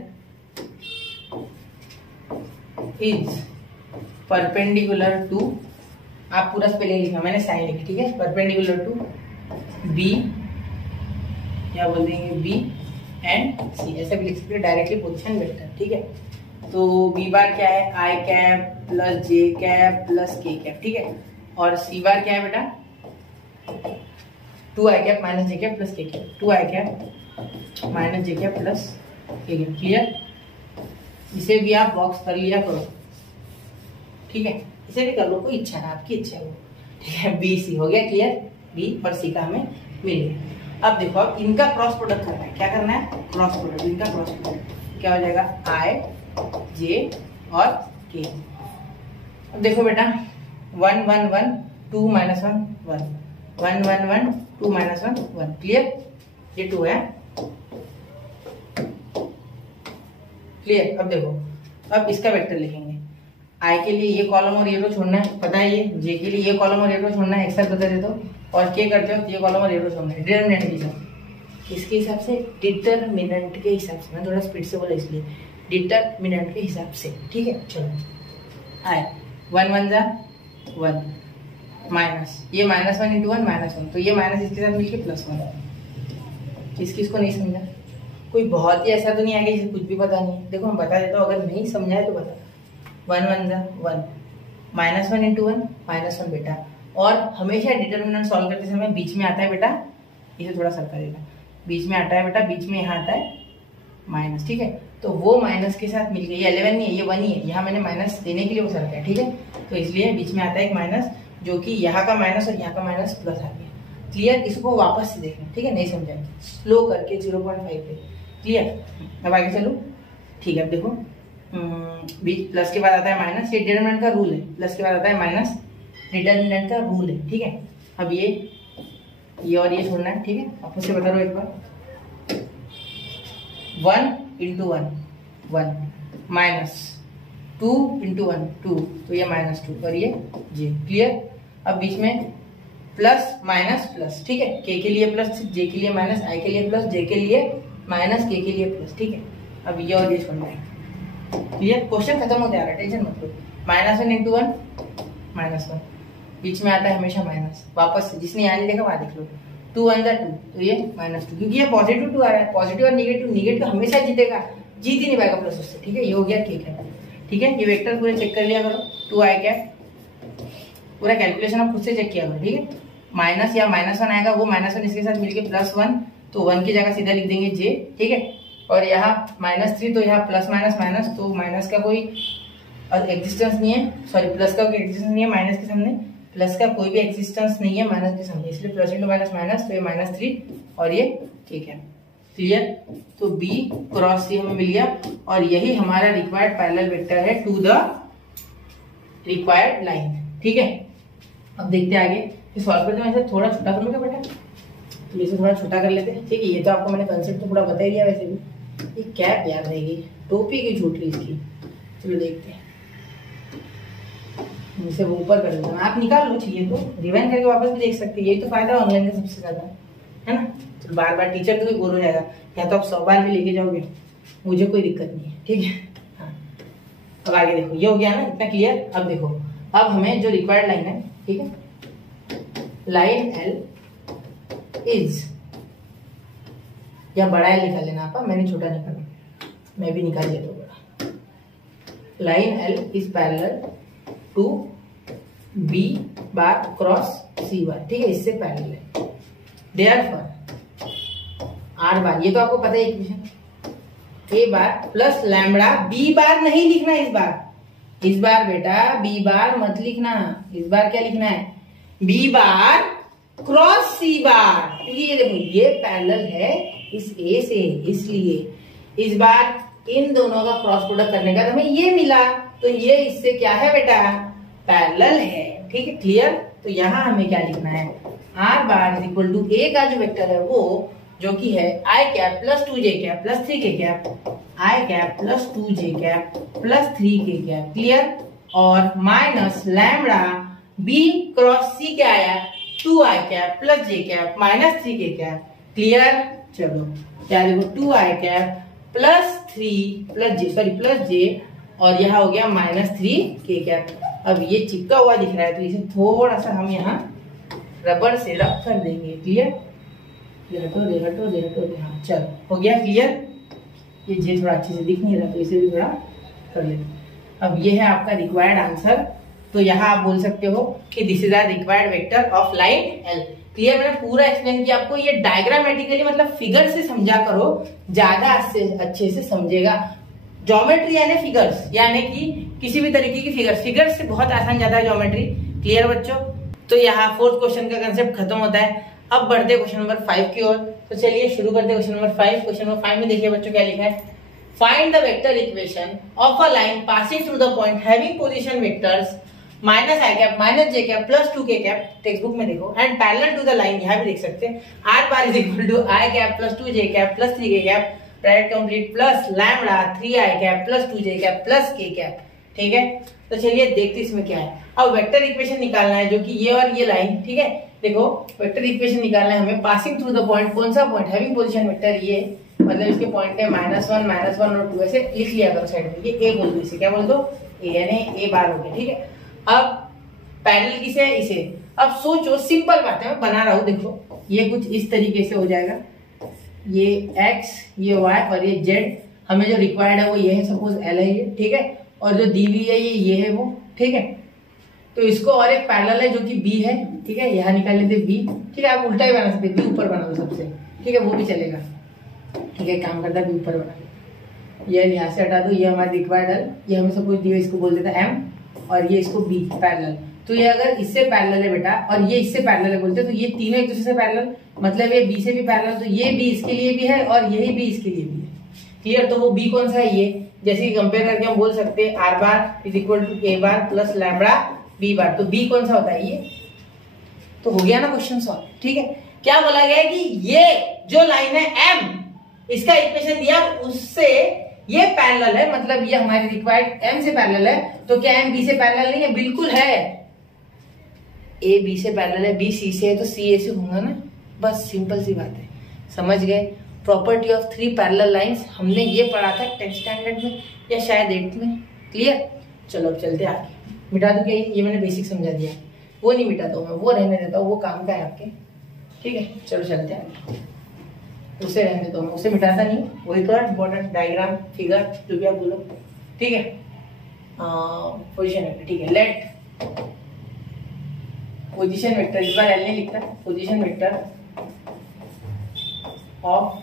is perpendicular to, आप पूरा स्पेलिंग लिखा, मैंने साइन लिखी, ठीक है, परपेंडिकुलर टू बी, क्या बोल देंगे, बी एंड सी, ऐसे भी लिख सकते हैं डायरेक्टली पोजीशन वेक्टर, ठीक है। तो बी बार क्या है, I cap plus j cap plus k cap, ठीक है, और सी बार क्या है बेटा, 2 i cap minus J cap plus k cap, 2 i cap minus J cap plus k cap. Clear. इसे भी आप बॉक्स कर लिया करो, ठीक है, इसे भी कर लो, कोई इच्छा है आपकी इच्छा है वो, ठीक है। बी सी हो गया क्लियर, बी और सी का हमें मिल गया। अब देखो, अब इनका क्रॉस प्रोडक्ट करना है, क्या करना है, क्रॉस प्रोडक्ट, इनका क्रॉस प्रोडक्ट क्या हो जाएगा, आई जे और के। अब देखो बेटा 1 1 1 2 माइनस 1 1 1 1 1 2 माइनस 1 1। क्लियर, ये 2 है। क्लियर। अब देखो, अब इसका वेक्टर लिखेंगे, आई के लिए ये कॉलम और ये रो छोड़ना है, पता है ये, जे के लिए ये कॉलम और ये रो छोड़ना है, एक साथ बता दे दो, और के करते हो ये कॉलम और ये रो छोड़ना है, डिटरमिनेंट के हिसाब, किसके हिसाब से, डिटरमिनेंट के हिसाब से, मैं थोड़ा स्पीड से बोला इसलिए, डिटरमिनेंट के हिसाब से, ठीक है। चलो आए 1 1 जा 1 माइनस, ये -1 × 1 -1, तो ये माइनस इसके साथ मिलके +1। किसको नहीं समझा, कोई बहुत ही ऐसा तो नहीं आएगा जिसे कुछ भी पता नहीं। देखो हम बता देता हूँ, अगर नहीं समझाए तो बता। 1 1 जा 1 -1 × 1 -1 बेटा, और हमेशा डिटरमिनेंट सॉल्व करते समय बीच में आता है बेटा, इसे थोड़ा सरका देगा, बीच में आता है बेटा, बीच में यहाँ आता है माइनस, ठीक है। तो वो माइनस के साथ मिल गई, ये 11 नहीं है, ये 1 ही है, यहाँ मैंने माइनस देने के लिए वो सरका है, ठीक है। तो इसलिए बीच में आता है एक माइनस, जो कि यहाँ का माइनस और यहाँ का माइनस प्लस आ गया। क्लियर। इसको वापस से देखना, ठीक है, नहीं समझाएंगे, स्लो करके 0.5 पे। क्लियर। अब आगे चलो, ठीक है। अब देखो बीच प्लस के बाद आता है माइनस, ये डिटरमिनेंट का रूल है, प्लस के बाद आता है माइनस, डिटरमिनेंट का रूल है, ठीक है। अब ये और ये छोड़ना है, ठीक है, आपको से बता दो एक बार, 1 × 1 1 माइनस 2 × 1 2, तो ये -2 और ये जे। क्लियर। अब बीच में प्लस माइनस प्लस, ठीक है, के लिए प्लस, जे के लिए माइनस, आई के लिए प्लस, जे के लिए माइनस, के लिए प्लस, ठीक है। अब ये और ये छोड़ना है। क्लियर। क्वेश्चन खत्म हो जा रहा है, टेंशन मत लो। -1 × 1 -1, बीच में आता है हमेशा माइनस, वापस जिसने यहाँ नहीं देखा वहां देख लो, 2 1 जा 2, तो ये -2, क्योंकि ये पॉजिटिव 2 आ रहा है, पॉजिटिव और निगेटिव हमेशा जीतेगा, जीत ही नहीं पाएगा प्लस उससे, ठीक है। ये हो गया ठीक है, ठीक है। ये वेक्टर पूरे चेक कर लिया करो, 2 आई कैप, पूरा कैलकुलेशन आप खुद से चेक किया करो, ठीक है। माइनस या -1 आएगा, वो -1 इसके साथ मिलके +1, तो 1 की जगह सीधा लिख देंगे जे, ठीक है। और यहाँ -3, तो यहाँ प्लस माइनस, तो माइनस का कोई एग्जिस्टेंस नहीं है, सॉरी प्लस का कोई एग्जिस्टेंस नहीं है माइनस के सामने, प्लस का कोई भी एग्जिस्टेंस नहीं है माइनस के सामने, इसलिए प्लस × माइनस, तो ये -3 और ये ठीक है। क्लियर। तो B क्रॉस C हमें मिल गया, और यही हमारा रिक्वायर्ड पैरेलल वेक्टर है टू द रिक्वायर्ड लाइन, ठीक है। अब देखते हैं आगे, ये सॉल्व करते हैं, थोड़ा छोटा कर लोगे बेटा, तो इसे थोड़ा छोटा कर लेते हैं, ठीक है। ये तो आपको मैंने कंसेप्ट तो पूरा बता ही दिया, वैसे भी ये कैप याद रहेगी, टोपी की झूठी इसकी। चलो देखते हैं, इसे वो ऊपर कर देता हूँ, आप निकाल लो, चाहिए तो रिवाइंड करके वापस भी देख सकते हैं, यही तो फायदा ऑनलाइन का सबसे ज्यादा, है ना। तो बार बार टीचर तो कोई बोर हो जाएगा, या तो आप 100 बार भी लेके जाओगे, मुझे कोई दिक्कत नहीं है, ठीक है। हाँ, अब आगे देखो, ये हो गया ना इतना क्लियर। अब देखो, अब हमें जो रिक्वायर्ड लाइन है, ठीक है, लाइन एल इज, या बड़ा एल निकाल लेना आप, मैंने छोटा निकाला, मैं भी निकाल लिया तो बड़ा। Line L is parallel to B bar cross C bar, ठीक है, इससे पैरेलल है। देयरफॉर आर बार, ये तो आपको पता है इक्वेशन, ए bar plus lambda, B bar नहीं लिखना इस बार बेटा बी बार मत लिखना, इस बार क्या लिखना है, बी बार क्रॉस सी बार, क्योंकि ये देखो ये पैरेलल है इस ए से, इसलिए इस बार इन दोनों का क्रॉस प्रोडक्ट करने का हमें ये मिला, तो ये इससे क्या है बेटा, पैरेलल है। ठीक है, क्लियर। तो यहाँ हमें क्या लिखना है, are bar is equal to A का जो वेक्टर है वो जो कि है I cap plus 2j cap plus 3k cap, I cap plus 2j cap plus 3k cap, clear. और minus lambda B cross C क्या आया, 2i cap plus j cap minus 3k cap, clear. चलो क्या देखो 2i cap plus 3 plus j और यहाँ हो गया माइनस 3k कैप। अब ये चिपका हुआ दिख रहा है तो इसे थोड़ा सा हम यहाँ रबर से रब कर देंगे, क्लियर। हटो दे, हाँ चल हो गया क्लियर। ये जे थोड़ा अच्छे से दिख नहीं रहा तो इसे भी थोड़ा कर लेते। अब ये है आपका रिक्वायर्ड आंसर। तो यहाँ आप बोल सकते हो कि this is our required vector of line L. Clear, मैंने पूरा एक्सप्लेन किया आपको। ये डायग्रामेटिकली मतलब फिगर से समझा करो, ज्यादा अच्छे से समझेगा। ज्योमेट्री यानी फिगर्स, यानी कि किसी भी तरीके की फिगर्स से बहुत आसान जाता है ज्योमेट्री। क्लियर बच्चों। तो यहाँ फोर्थ क्वेश्चन का कंसेप्ट खत्म होता है। अब बढ़ते क्वेश्चन नंबर 5 की ओर। तो चलिए शुरू करते क्वेश्चन नंबर 5। क्वेश्चन नंबर 5 में देखिए बच्चों क्या लिखा है, find the vector equation of a line passing through the point having position vectors minus I cap minus J cap plus 2k cap, textbook में देखो, and parallel to the line, यहाँ भी देख सकते हैं, r bar is equal to I cap plus 2j cap plus 3k cap bracket complete plus lambda 3i cap plus 2j cap plus k cap. ठीक है, तो चलिए देखते इसमें क्या है। अब वेक्टर इक्वेशन निकालना है जो कि ये और ये लाइन, ठीक है। देखो वेक्टर इक्वेशन निकालना है हमें पासिंग थ्रू द पॉइंट, कौन सा पॉइंट, हैविंग पोजीशन वेक्टर, ये मतलब इसके पॉइंट है -1 और 2, ऐसे लिख लिया करो साइड में। ये ए बोल दो, इसे क्या बोल दो, ए, यानी ए बार हो गया। ठीक है, अब पैरेलल किसे है, इसे। अब सोचो, सिंपल बात है, मैं बना रहा हूं, देखो ये कुछ इस तरीके से हो जाएगा, ये x ये y और ये z। हमें जो रिक्वायर्ड है वो ये है, सपोज l है ये, ठीक है, और जो दी हुई है ये है वो, ठीक है। तो इसको और एक पैरेलल है जो कि b है, ठीक है, यहाँ निकाल लेते b, ठीक है। आप उल्टा ही बना सकते, b ऊपर बना दो सबसे, ठीक है, वो भी चलेगा, ठीक है। काम करता है b ऊपर बना दो, ये यहाँ से हटा दो, ये हमारा रिक्वायर्ड है, ये हमें सपोज दी हुई, इसको बोल देता है m और ये इसको b पैरेलल। तो ये अगर इससे पैरेलल है बेटा और ये इससे पैरेलल है बोलते हैं, तो ये तीनों एक दूसरे से पैरेलल, मतलब ये b से भी पैरेलल, तो ये b इसके लिए भी है और यही b इसके लिए भी है। क्लियर। तो वो b कौन सा है, ये, जैसे कि कंपेयर करके हम बोल सकते हैं r bar is equal to A bar plus lambda b bar. तो b कौन सा होता है, ये। तो हो गया ना क्वेश्चन सॉल्व। ठीक है, क्या बोला गया है कि ये जो लाइन है m, इसका इक्वेशन दिया, उससे ये पैरेलल है, मतलब ये हमारी रिक्वायर्ड m से पैरेलल है। तो क्या m b से पैरेलल नहीं है, बिल्कुल है। a b से पैरेलल है, b c से है, तो c a से होगा ना, बस सिंपल सी बात है। समझ गए। प्रॉपर्टी ऑफ 3 पैरेलल लाइंस हमने ये पढ़ा था 10th स्टैंडर्ड में या शायद 8th में। क्लियर। चलो अब चलते आगे। मिटा दूं क्या, ये मैंने बेसिक समझा दिया, वो नहीं मिटाता हूँ मैं, वो रहने देता हूँ, वो काम का है आपके। ठीक है, चलो चलते आगे। उसे रहने देता हूँ, उसे मिटाता नहीं, वही तो इम्पोर्टेंट, डायग्राम फिगर जो भी आप बोलो। ठीक है, पोजीशन वेक्टर, ठीक है। लेट पोजीशन वेक्टर, इस बार एल नहीं लिखता, पोजीशन वेक्टर ऑफ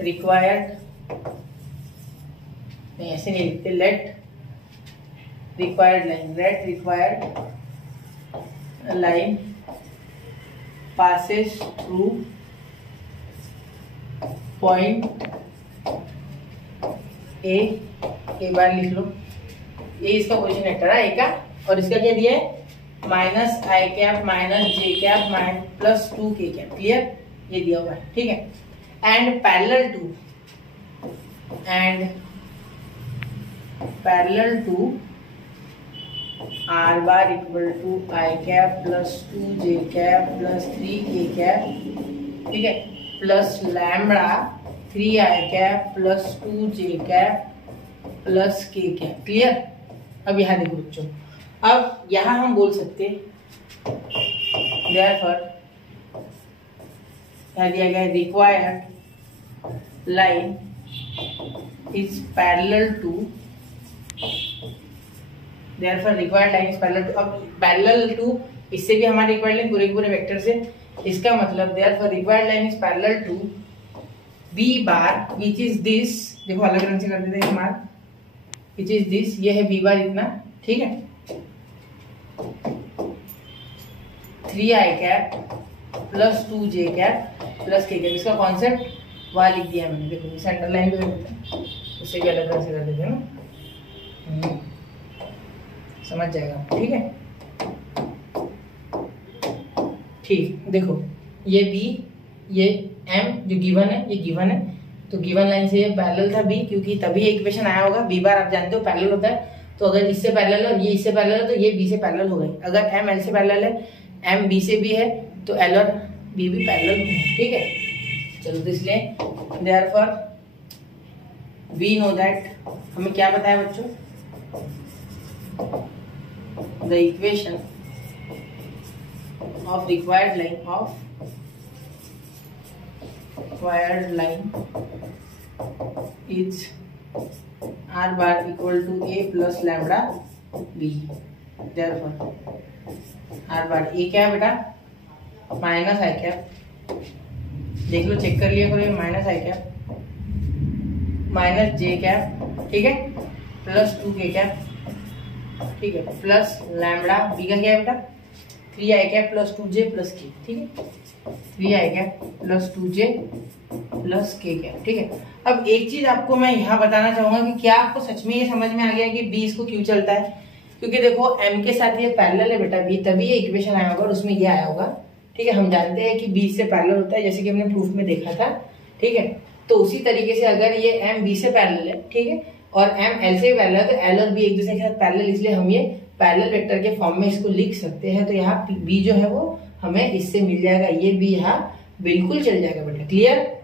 रिक्वायर्ड, नहीं ऐसे नहीं लिखते, late required line, late required line passes through point ए बार लिख लो, ये इसका पोजीशन वेक्टर है ए का, और इसका क्या दिया है, माइनस आई कैप माइनस जे cap plus 2k cap. Clear, ये दिया हुआ है। ठीक है, and parallel to R bar equal to I cap plus 2j cap plus 3k cap, ठीक है, plus lambda 3i cap plus 2j cap plus k cap. Clear. अब यहाँ देखो बच्चों, अब यहाँ हम बोल सकते देयरफॉर क्या दिया गया, required line is parallel to, therefore required line is parallel to. अब पैरेलल टू, इससे भी हमारे रिक्वायर्ड लाइन पूरे पूरे वेक्टर से, इसका मतलब therefore required line is parallel to B bar which is this, देखो अलग रंग से कर देते हैं मार्क, विच इज दिस, ये है बी बार इतना, ठीक है, 3i cap plus 2j cap plus k cap, इसका कॉन्सेप्ट वहां लिख दिया मैंने, देखो सेंटर लाइन पे देते हैं, उससे भी अलग रंग से कर देते हैं ना, समझ जाएगा, ठीक है। ठीक, देखो ये b ये m जो गिवन है, ये गिवन है, तो गिवन लाइन से ये पैरेलल था b, क्योंकि तभी ये इक्वेशन आया होगा, b बार आप जानते हो पैरेलल होता है, तो अगर इससे पैरेलल है और ये इससे पैरेलल है तो ये b से पैरेलल हो गई, अगर m l से पैरेलल है, m b से भी है, तो l और b भी पैरेलल होंगे, ठीक है। चलो तो इसलिए देयरफॉर वी नो दैट, हमें क्या पता है बच्चों, the equation of required line is r bar equal to a plus lambda b, therefore r bar a क्या है बेटा, माइनस i कैप, देख लो चेक कर लिया करो, minus i cap minus j cap, ठीक है, प्लस 2k कैप, ठीक है, प्लस लैम्बडा b का क्या है बेटा, 3i cap plus 2j plus k, ठीक है, 3i cap plus 2j plus k cap, ठीक है। अब एक चीज आपको मैं यहाँ बताना चाहूंगा कि क्या आपको सच में ये समझ में आ गया कि b इसको क्यों चलता है, क्योंकि देखो m के साथ ये पैरेलल है बेटा b, तभी ये इक्वेशन आया होगा और उसमें ये आया होगा, ठीक है। हम जानते हैं कि b से पैरेलल होता है, जैसे कि हमने प्रूफ में देखा था, ठीक है। तो उसी तरीके से अगर ये m b से पैरेलल है, ठीक है, और m l से पैरेलल है, तो l और b एक दूसरे के साथ पैरेलल, इसलिए हम ये पैरेलल वेक्टर के फॉर्म में इसको लिख सकते हैं। तो यहाँ b जो है वो हमें इससे मिल जाएगा, ये b यहाँ बिल्कुल चल जाएगा बेटा, क्लियर,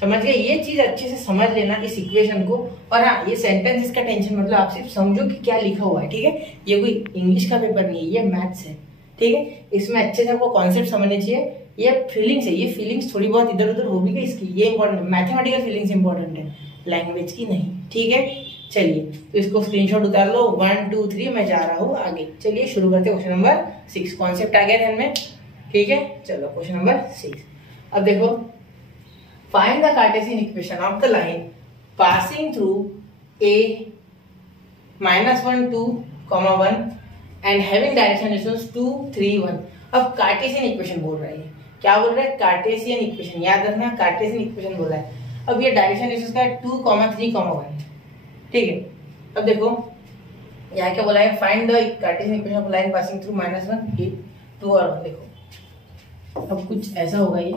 समझ गए, ये चीज अच्छे से समझ लेना इस इक्वेशन को। और हाँ, ये सेंटेंस इसका टेंशन मतलब आप सिर्फ समझो कि क्या लिखा हुआ है, ठीक है, ये कोई इंग्लिश का पेपर नहीं है, ये मैथ्स है, ठीक है। इसमें अच्छे से आपको कॉन्सेप्ट समझने चाहिए, ये फीलिंग्स है, ये फीलिंग्स थोड़ी बहुत इधर उधर हो भी गई इसकी, ये इंपॉर्टेंट है, मैथमेटिकल फीलिंग्स इंपॉर्टेंट है, लैंग्वेज की नहीं, ठीक है। चलिए तो इसको स्क्रीनशॉट उतार लो, 1 2 3 मैं जा रहा हूँ आगे। चलिए शुरू करते हैं क्वेश्चन नंबर 6, कॉन्सेप्ट आ गया ध्यान में, ठीक है। चलो क्वेश्चन नंबर 6, अब देखो, find the Cartesian equation of the line passing through a -1 2, 1 and having direction ratios 2 3 1। अब कार्टेशियन इक्वेशन बोल रहा है, क्या बोल रहा है, कार्टेशियन इक्वेशन, याद रखना कार्टेशियन इक्वेशन बोल रहा है। अब ये डायरेक्शन रेशियोस का है 2 3 1, ठीक है। अब देखो यहाँ क्या बोला है, find the Cartesian equation of line passing through -1 8 2 और 1। देखो अब कुछ ऐसा होगा, ये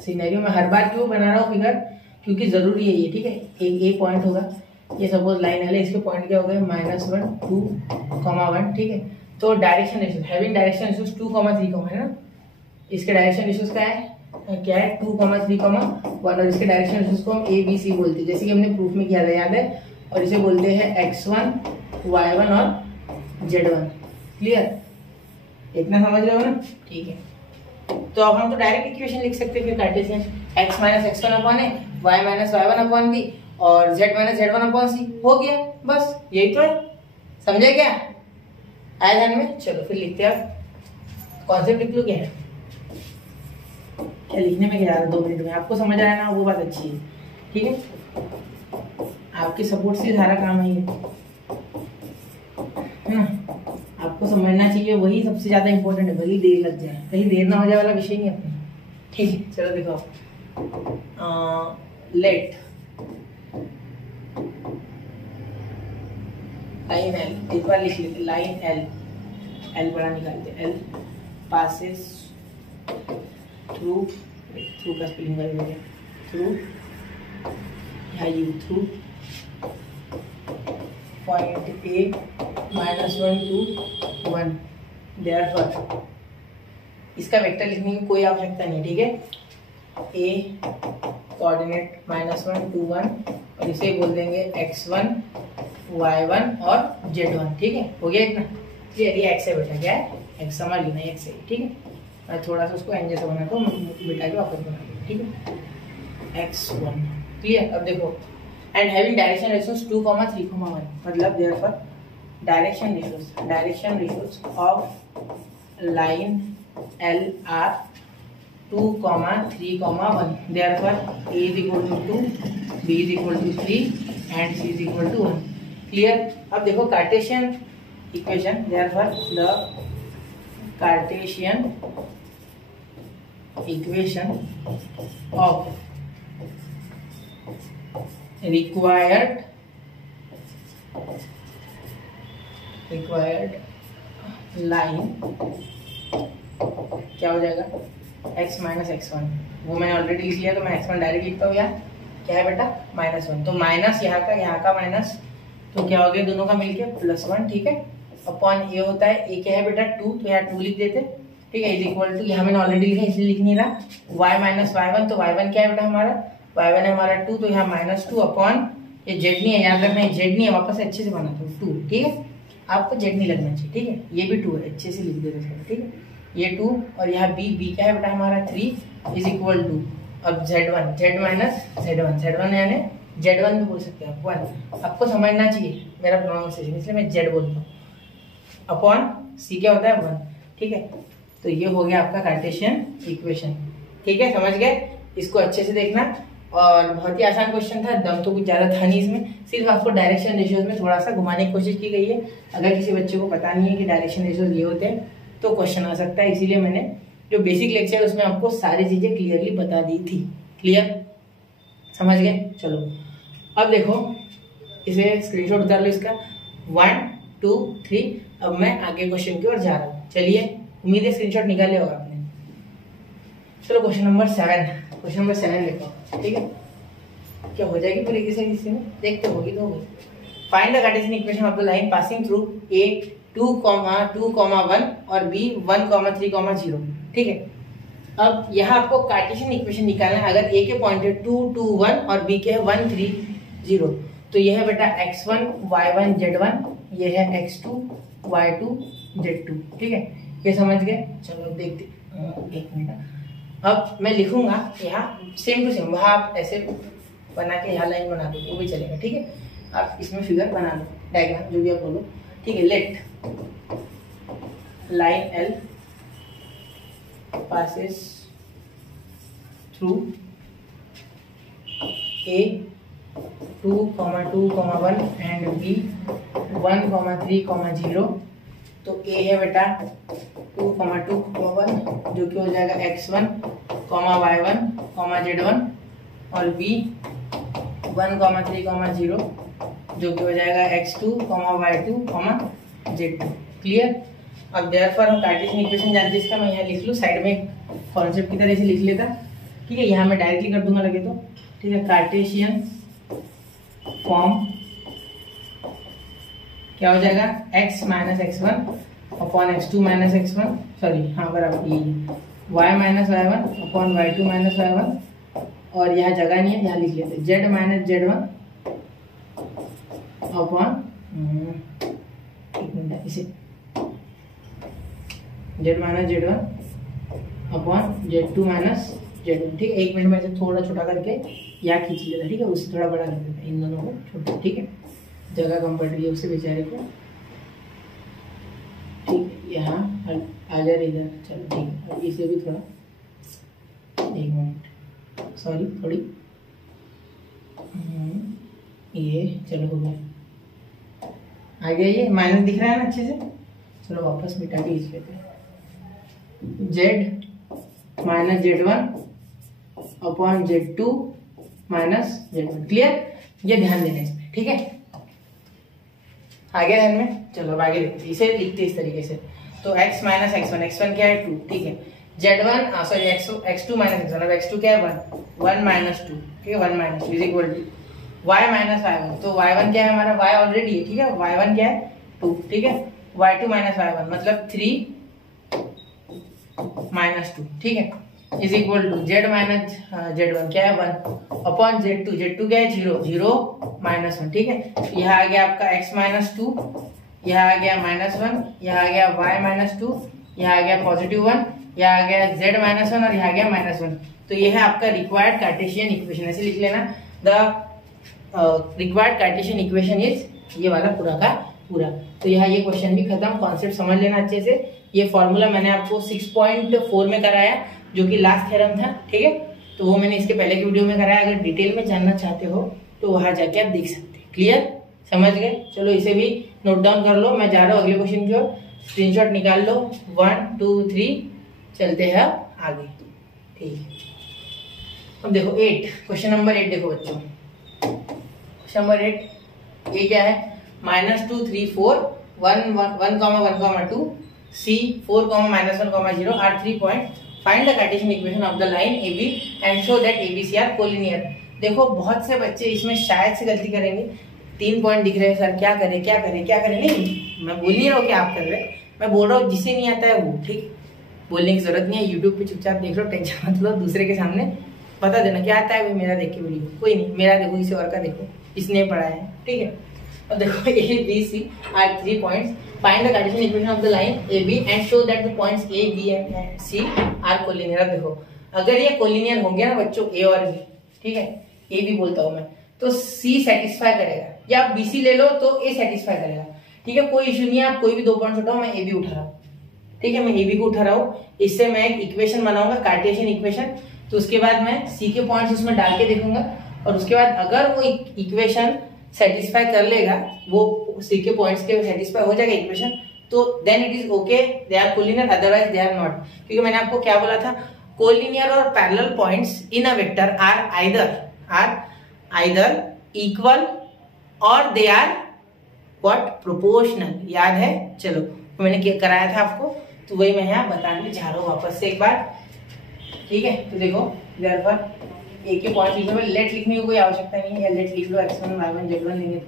सिनेरियो में हर बार क्यों बना रहा हूँ फिगर, क्योंकि जरूरी है ये, ठीक है। एक पॉइंट होगा, ये सपोज लाइन है, इसके पॉइंट क्या हो गए, -1 2, 1, ठीक है। तो direction ratios, having direction ratios 2 3 है ना, इसके डायरेक्शन रेशियोस क्या है 2 3 1, और इसके डायरेक्शन रेशियोस को हम ABC बोलते हैं, जैसे कि हमने प्रूफ में किया था, याद है, और इसे बोलते हैं x1 y1 और z1, क्लियर, इतना समझ रहे हो ना, ठीक है। तो अब हम तो डायरेक्ट इक्वेशन लिख सकते हैं फिर Cartesian, x -x1 upon a, y -y1 upon b और z -z1 अपॉन c, हो गया, बस यही तो है, समझे क्या, आया ध्यान में। चलो फिर लिखते हैं, आप कॉन्सेप्ट लिख लो, क्या है, क्या लिखने में क्या जा रहा है 2 मिनट में, आपको समझ आया ना, वो बात अच्छी है, ठीक है। आपके सपोर्ट से सारा काम है ना, आपको समझना चाहिए, वही सबसे ज्यादा इंपॉर्टेंट है, भले देर लग जाए, कहीं देर ना हो जाए वाला विषय नहीं अपना, ठीक है। चलो देखो, लेट लाइन एल, एक बार लिख लेते, लाइन एल बड़ा निकालते, एल पासेस थ्रू का स्पेलिंग करेंगे, through through point A -1 2 1, therefore इसका वेक्टर लिखने की कोई आवश्यकता नहीं, ठीक है। ए कोऑर्डिनेट -1 2 1 और इसे बोल देंगे x1 y1 और z1, ठीक है, हो गया इतना क्लियर। ये x है बेटा, क्या है x, समझ लेना x है, ठीक है। मैं थोड़ा सा उसको एन जैसा बना दो, बेटा के वापस बना दो, ठीक है, x1, क्लियर। अब देखो, एंड हैविंग डायरेक्शन रेशियोस 2 3 1, मतलब therefore direction ratios of line L R 2, 3, 1. Therefore A is equal to 2, B is equal to 3 and C is equal to 1. Clear? अब देखो Cartesian equation, therefore the Cartesian equation of required line क्या हो जाएगा, x minus x1. वो मैंने already लिख लिया, तो मैं x1 डायरेक्ट लिखता हूँ. यहाँ क्या है बेटा, -1. तो माइनस यहाँ का माइनस, तो क्या हो गया दोनों का मिलके +1. ठीक है, अपॉन ये होता है, ये क्या है बेटा 2, तो यहाँ 2 लिख देते. ठीक है, इज इक्वल टू, यहाँ मैंने ऑलरेडी लिखा इसलिए लिख नहीं रहा, y माइनस y1. तो y1 क्या है बेटा हमारा, y1 है हमारा 2, तो यहाँ -2 अपॉन ये z नहीं है, याद रखना है z नहीं है, वापस अच्छे से बनाता हूँ 2. ठीक है, आपको z नहीं लगना चाहिए. ठीक है, ये भी 2 है, अच्छे से लिख देते हैं. ठीक है, ये 2 और यहाँ b क्या है बेटा हमारा 3 इज इक्वल टू, अब z1 माइनस z1 यानी z1 भी बोल सकते हैं आप 1. आपको समझना चाहिए मेरा प्रोनाउंसिएशन, इसलिए मैं z बोलता हूँ. अपॉन c क्या होता है 1. ठीक है, तो ये हो गया आपका कार्टेशियन इक्वेशन. ठीक है, समझ गए, इसको अच्छे से देखना. और बहुत ही आसान क्वेश्चन था, दम तो कुछ ज्यादा था नहीं इसमें, सिर्फ आपको डायरेक्शन रेशियोज में थोड़ा सा घुमाने की कोशिश की गई है. अगर किसी बच्चे को पता नहीं है कि डायरेक्शन रेशियोज ये होते हैं तो क्वेश्चन आ सकता है, इसीलिए मैंने जो बेसिक लेक्चर है उसमें आपको सारी चीजें क्लियरली बता दी थी. क्लियर, समझ गए. चलो अब देखो, इसे स्क्रीनशॉट उतार लो इसका, 1, 2, 3. अब मैं आगे क्वेश्चन की ओर जा रहा हूँ. चलिए, उम्मीद है स्क्रीनशॉट निकाले होगा आपने. चलो क्वेश्चन नंबर 7 देखो. ठीक है, क्या हो जाएगी पूरी किसी में, देखते होगी तो होगी. Find the Cartesian equation of the line passing through A 2, 2, 1 और B 1, 3, 0. ठीक है, अब यहाँ आपको कार्टेशियन इक्वेशन निकालना है. अगर A के पॉइंट है 2, 2, 1 और B के है 1, 3, 0, तो यह है बेटा x1, y1, z1, ये है x2, y2, z2. ठीक है, ये समझ गए. चलो देखते, एक मिनट. अब मैं लिखूंगा यहाँ सेम टू सेम, वहाँ आप ऐसे बना के यहाँ लाइन बना दो वो भी चलेगा. ठीक है, आप इसमें फिगर बना लो, डायग्राम जो भी आप बोलो. ठीक है, let line L passes through A 2, 2, 1 and B 1, 3, 0. तो A है बेटा 2, 2, 1 जो कि हो जाएगा x1, y1, z1 और B 1, 3, 0 जो कि हो जाएगा x2, y2, z2. क्लियर. अब देयरफॉर हम कार्टेशियन इक्वेशन जानते हैं इसका, मैं यहाँ लिख लूँ साइड में कॉन्सेप्ट की तरह से लिख लेता. ठीक है, यहाँ मैं डायरेक्टली कर दूंगा लगे तो. ठीक है, कार्टेशियन फॉर्म क्या हो जाएगा, x minus x1 upon x2 minus x1, sorry हाँ बराबर ये y minus y1 upon y2 minus y1, और यहाँ जगह नहीं है, यहाँ लिख लेते z माइनस z1 अपॉन, एक मिनट, इसे z minus z1 upon z2 minus z1. ठीक है, एक मिनट में इसे थोड़ा छोटा करके यहाँ खींच लेता. ठीक है, उससे थोड़ा बड़ा कर देता, इन दोनों को छोटा. ठीक है, जगह कम पड़ रही है उसे बेचारे को. ठीक है, यहाँ आ जा रही इधर. चलो ठीक है, और इसे भी थोड़ा, एक मिनट, सॉरी थोड़ी, ये चलो हो गया. आ गया, ये माइनस दिख रहा है ना अच्छे से. चलो वापस मिटा के लिख लेते हैं, z minus z1 upon z2 minus z1. Clear, ये ध्यान देना इसमें. ठीक है, आगे ध्यान में. चलो अब आगे देखते, इसे लिखते इस तरीके से. तो x माइनस x1 क्या है 2. ठीक है, z1 sorry x2 minus x1, अब x2 क्या है 1 माइनस 2. ठीक है, 1 minus 2 is equal to y minus y1. तो y1 क्या है हमारा, y ऑलरेडी है. ठीक है, y1 क्या है 2. ठीक है, y2 माइनस y1 मतलब 3 माइनस 2. ठीक है, is equal to z minus z1 क्या है 1 अपॉन z2 क्या है 0 माइनस 1. ठीक है, यहाँ आ गया आपका x माइनस 2, यहाँ आ गया -1, यहाँ आ गया y माइनस 2, यहाँ आ गया +1, यहाँ आ गया z माइनस 1 और यहाँ आ गया -1. तो ये है आपका रिक्वायर्ड कार्टेशियन इक्वेशन. ऐसे लिख लेना, the required Cartesian equation is ये वाला पूरा का पूरा. तो यहाँ ये क्वेश्चन भी खत्म. कॉन्सेप्ट समझ लेना अच्छे से. ये फॉर्मूला मैंने आपको 6.4 में कराया, जो कि लास्ट थ्योरम था, ठीक है। तो वो मैंने इसके पहले की वीडियो में कराया, अगर डिटेल में जानना चाहते हो तो वहां जाके आप देख सकते हैं। क्लियर, समझ गए? चलो इसे भी नोट डाउन कर लो, मैं जा रहा हूँ अगले क्वेश्चन की ओर, स्क्रीनशॉट निकाल लो। 1 2 3 चलते हैं आगे, ठीक है। अब देखो 8, क्वेश्चन नंबर 8 देखो बच्चों, क्वेश्चन नंबर 8 ये क्या है, -2 3 4 1 1 1 2 C 4 -1 0 are 3 points. Find the Cartesian equation of the line AB and show that ABC are collinear. देखो बहुत से बच्चे इसमें शायद से गलती करेंगे, 3 पॉइंट दिख रहे हैं सर, क्या करें क्या करें क्या करें। नहीं, मैं बोल नहीं रहा हूँ कि आप कर रहे हैं, मैं बोल रहा हूँ जिसे नहीं आता है वो, ठीक, बोलने की जरूरत नहीं है। यूट्यूब पे चुपचाप देख लो, टेंशन मत लो, दूसरे के सामने बता देना क्या आता है, भाई मेरा देख के वीडियो, कोई नहीं, मेरा देखो किसी और का देखो, इसने पढ़ा है, ठीक है। अब देखो A B C are 3 points. Find the Cartesian equation of the line AB and show that the points A B and C are collinear. अब देखो अगर ये कोलिनियर हो गया ना बच्चों, A और B, ठीक है, A B बोलता हूं मैं, तो C सेटिस्फाई करेगा, या आप BC ले लो तो A सेटिस्फाई करेगा, ठीक है, कोई इश्यू नहीं है। आप कोई भी 2 पॉइंट्स उठाओ, मैं A B उठा रहा हूँ, ठीक है, मैं A B को उठा रहा हूँ। इससे मैं एक इक्वेशन बनाऊंगा, कार्टेशियन इक्वेशन, तो उसके बाद मैं C के पॉइंट्स उसमें डाल के देखूंगा, और उसके बाद अगर वो इक्वेशन सेटिस्फाई कर लेगा, वो C के पॉइंट्स के सेटिस्फाई हो जाएगा इक्वेशन, तो then it is okay, they are collinear, otherwise they are not. क्योंकि मैंने आपको क्या बोला था, कोलिनियर और parallel points in a vector are either equal और दे आर व्हाट, प्रोपोर्शनल। याद है? चलो मैंने क्या कराया था आपको, तो वही मैं यहाँ बताने जा रहा हूँ वापस से एक बार, ठीक है। तो देखो देयरफॉर एक के पॉइंट लिखने में लेट लिखने की कोई आवश्यकता नहीं है, लेट लिख लो, x1 y1 z1 लेंगे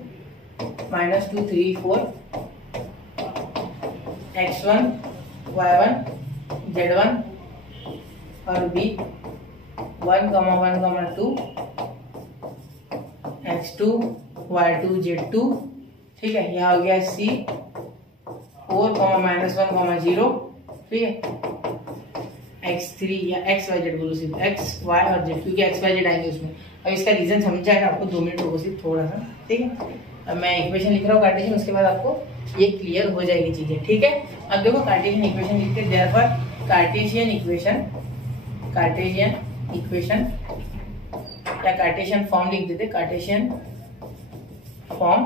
तो -2 3 4 x1 y1 z1 और b 1 1 2 x2 y2 z2, ठीक है। यहाँ हो गया c 4 -1 0, ठीक है, x3 या x y z बोलो, सिर्फ x y और z, क्योंकि x y z आएंगे उसमें। अब इसका रीजन समझाएगा आपको, 2 मिनट होगा सिर्फ थोड़ा सा, ठीक है। अब मैं इक्वेशन लिख रहा हूँ कार्टेशियन, उसके बाद आपको ये क्लियर हो जाएगी चीजें, ठीक है। अब देखो कार्टेशियन इक्वेशन लिखते हैं, देयरफॉर कार्टेशियन इक्वेशन या कार्टेशियन फॉर्म लिख देते, कार्टेशियन फॉर्म।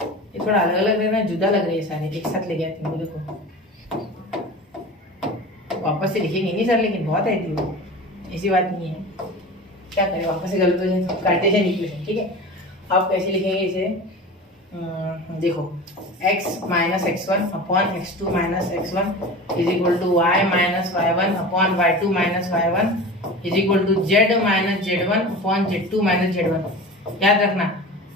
ये थोड़ा अलग अलग लग रहा है, जुदा लग रही है, सारे एक साथ ले गए थे, देखो वापस से लिखेंगे नहीं सर, लेकिन बहुत है थी वो, ऐसी बात नहीं है, क्या करें, वापस से गलत हो जाए तो। कार्टेशियन इक्वेशन, ठीक है, आप कैसे लिखेंगे इसे, देखो x - x1 upon x2 - x1 is equal to y - y1 upon y2 - y1 is equal to z - z1 upon z2 - z1। याद रखना,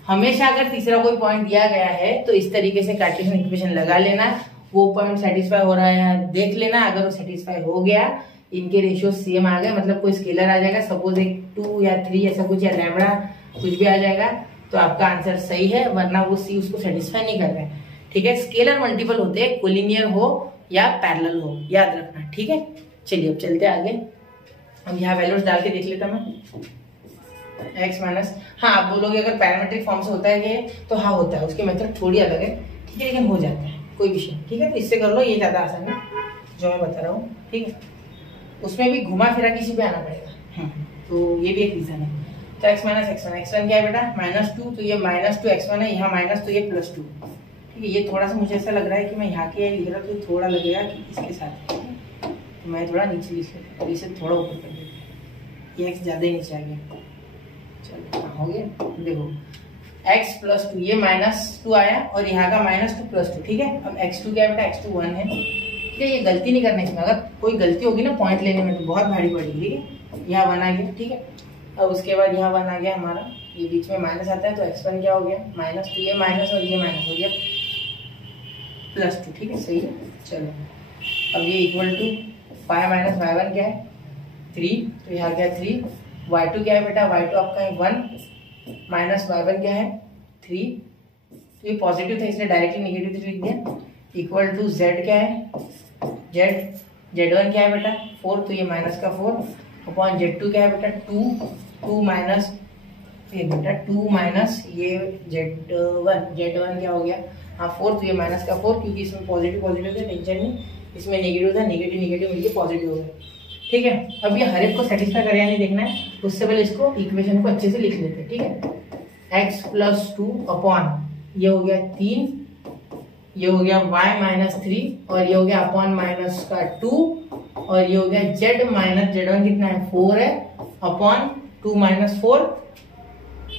हमेशा अगर तीसरा कोई पॉइंट दिया गया है तो इस तरीके से कार्टेशियन इक्वेशन लगा लेना, वो पॉइंट सेटिस्फाई हो रहा है देख लेना, अगर वो सेटिस्फाई हो गया, इनके रेशियो सेम आ गए, मतलब कोई स्केलर आ जाएगा, सपोज एक 2 या 3 ऐसा कुछ, या लैम्बडा कुछ भी आ जाएगा, तो आपका आंसर सही है, वरना वो सी उसको सेटिस्फाई नहीं कर रहा है, ठीक है। स्केलर मल्टीपल होते हैं, कोलिनियर हो या पैरेलल हो, याद रखना, ठीक है। चलिए अब चलते आगे, अब यहाँ वैल्यूज डाल के देख लेता मैं, x माइनस, हाँ आप बोलोगे अगर पैरामीट्रिक फॉर्म से होता है ये, तो हाँ होता है, उसकी मेथड थोड़ी अलग है, ठीक है, लेकिन हो जाता है, कोई विषय, ठीक है। तो इससे कर लो, ये ज्यादा आसान है जो मैं बता रहा हूँ, ठीक है। उसमें भी घुमा फिरा किसी पे आना पड़ेगा, तो ये भी एक रीजन है। तो x माइनस x1 क्या है बेटा, -2, तो ये -2 x1 है, यहाँ माइनस, तो ये +2, ठीक है। ये थोड़ा सा मुझे ऐसा लग रहा है कि मैं यहाँ के लिख रहा हूँ, तो थोड़ा लगेगा कि इसके साथ, तो मैं थोड़ा नीचे लिख लेता हूँ और इसे थोड़ा ऊपर कर देता हूँ, ये x ज्यादा ही नीचे आ गया, चलो हो गया। देखो x +2, ये -2 आया और यहाँ का -2 +2, ठीक है। अब x2 क्या है बेटा, x2 1 है, ठीक है। ये गलती नहीं करना इसमें, अगर कोई गलती होगी ना पॉइंट लेने में तो बहुत भारी पड़ेगी, ठीक है। यहाँ 1 आ गया, ठीक है। अब उसके बाद यहाँ 1 आ गया हमारा, ये बीच में माइनस आता है, तो x1 क्या हो गया, माइनस, तो ये माइनस और ये माइनस हो गया +2, ठीक है, सही है। चलो अब ये इक्वल टू 5 - y1 क्या है 3, तो यहाँ क्या 3, y2 क्या है बेटा, y2 आपका है 1 माइनस y1 क्या है 3, तो ये पॉजिटिव था इसलिए डायरेक्टली नेगेटिव लिख दिया, इक्वल टू z क्या है, z1 क्या है बेटा 4, तो ये माइनस का 4 अपॉन z2 क्या है बेटा 2 माइनस, ये बेटा 2 माइनस ये z1 क्या हो गया, हाँ 4, तो ये माइनस का 4, क्योंकि इसमें पॉजिटिव पॉजिटिव था, टेंशन नहीं, इसमें नेगेटिव था, नेगेटिव नेगेटिव मिलकर पॉजिटिव हो गया, ठीक है। अब ये हर एक को सेटिस्फाई करे या नहीं देखना है, उससे पहले इसको इक्वेशन को अच्छे से लिख लेते हैं। ठीक है, x प्लस 2 अपॉन ये हो गया 3, ये हो गया y माइनस 3 और ये हो गया अपॉन माइनस का 2 और ये हो गया z माइनस z1 कितना है 4 है अपॉन 2 माइनस 4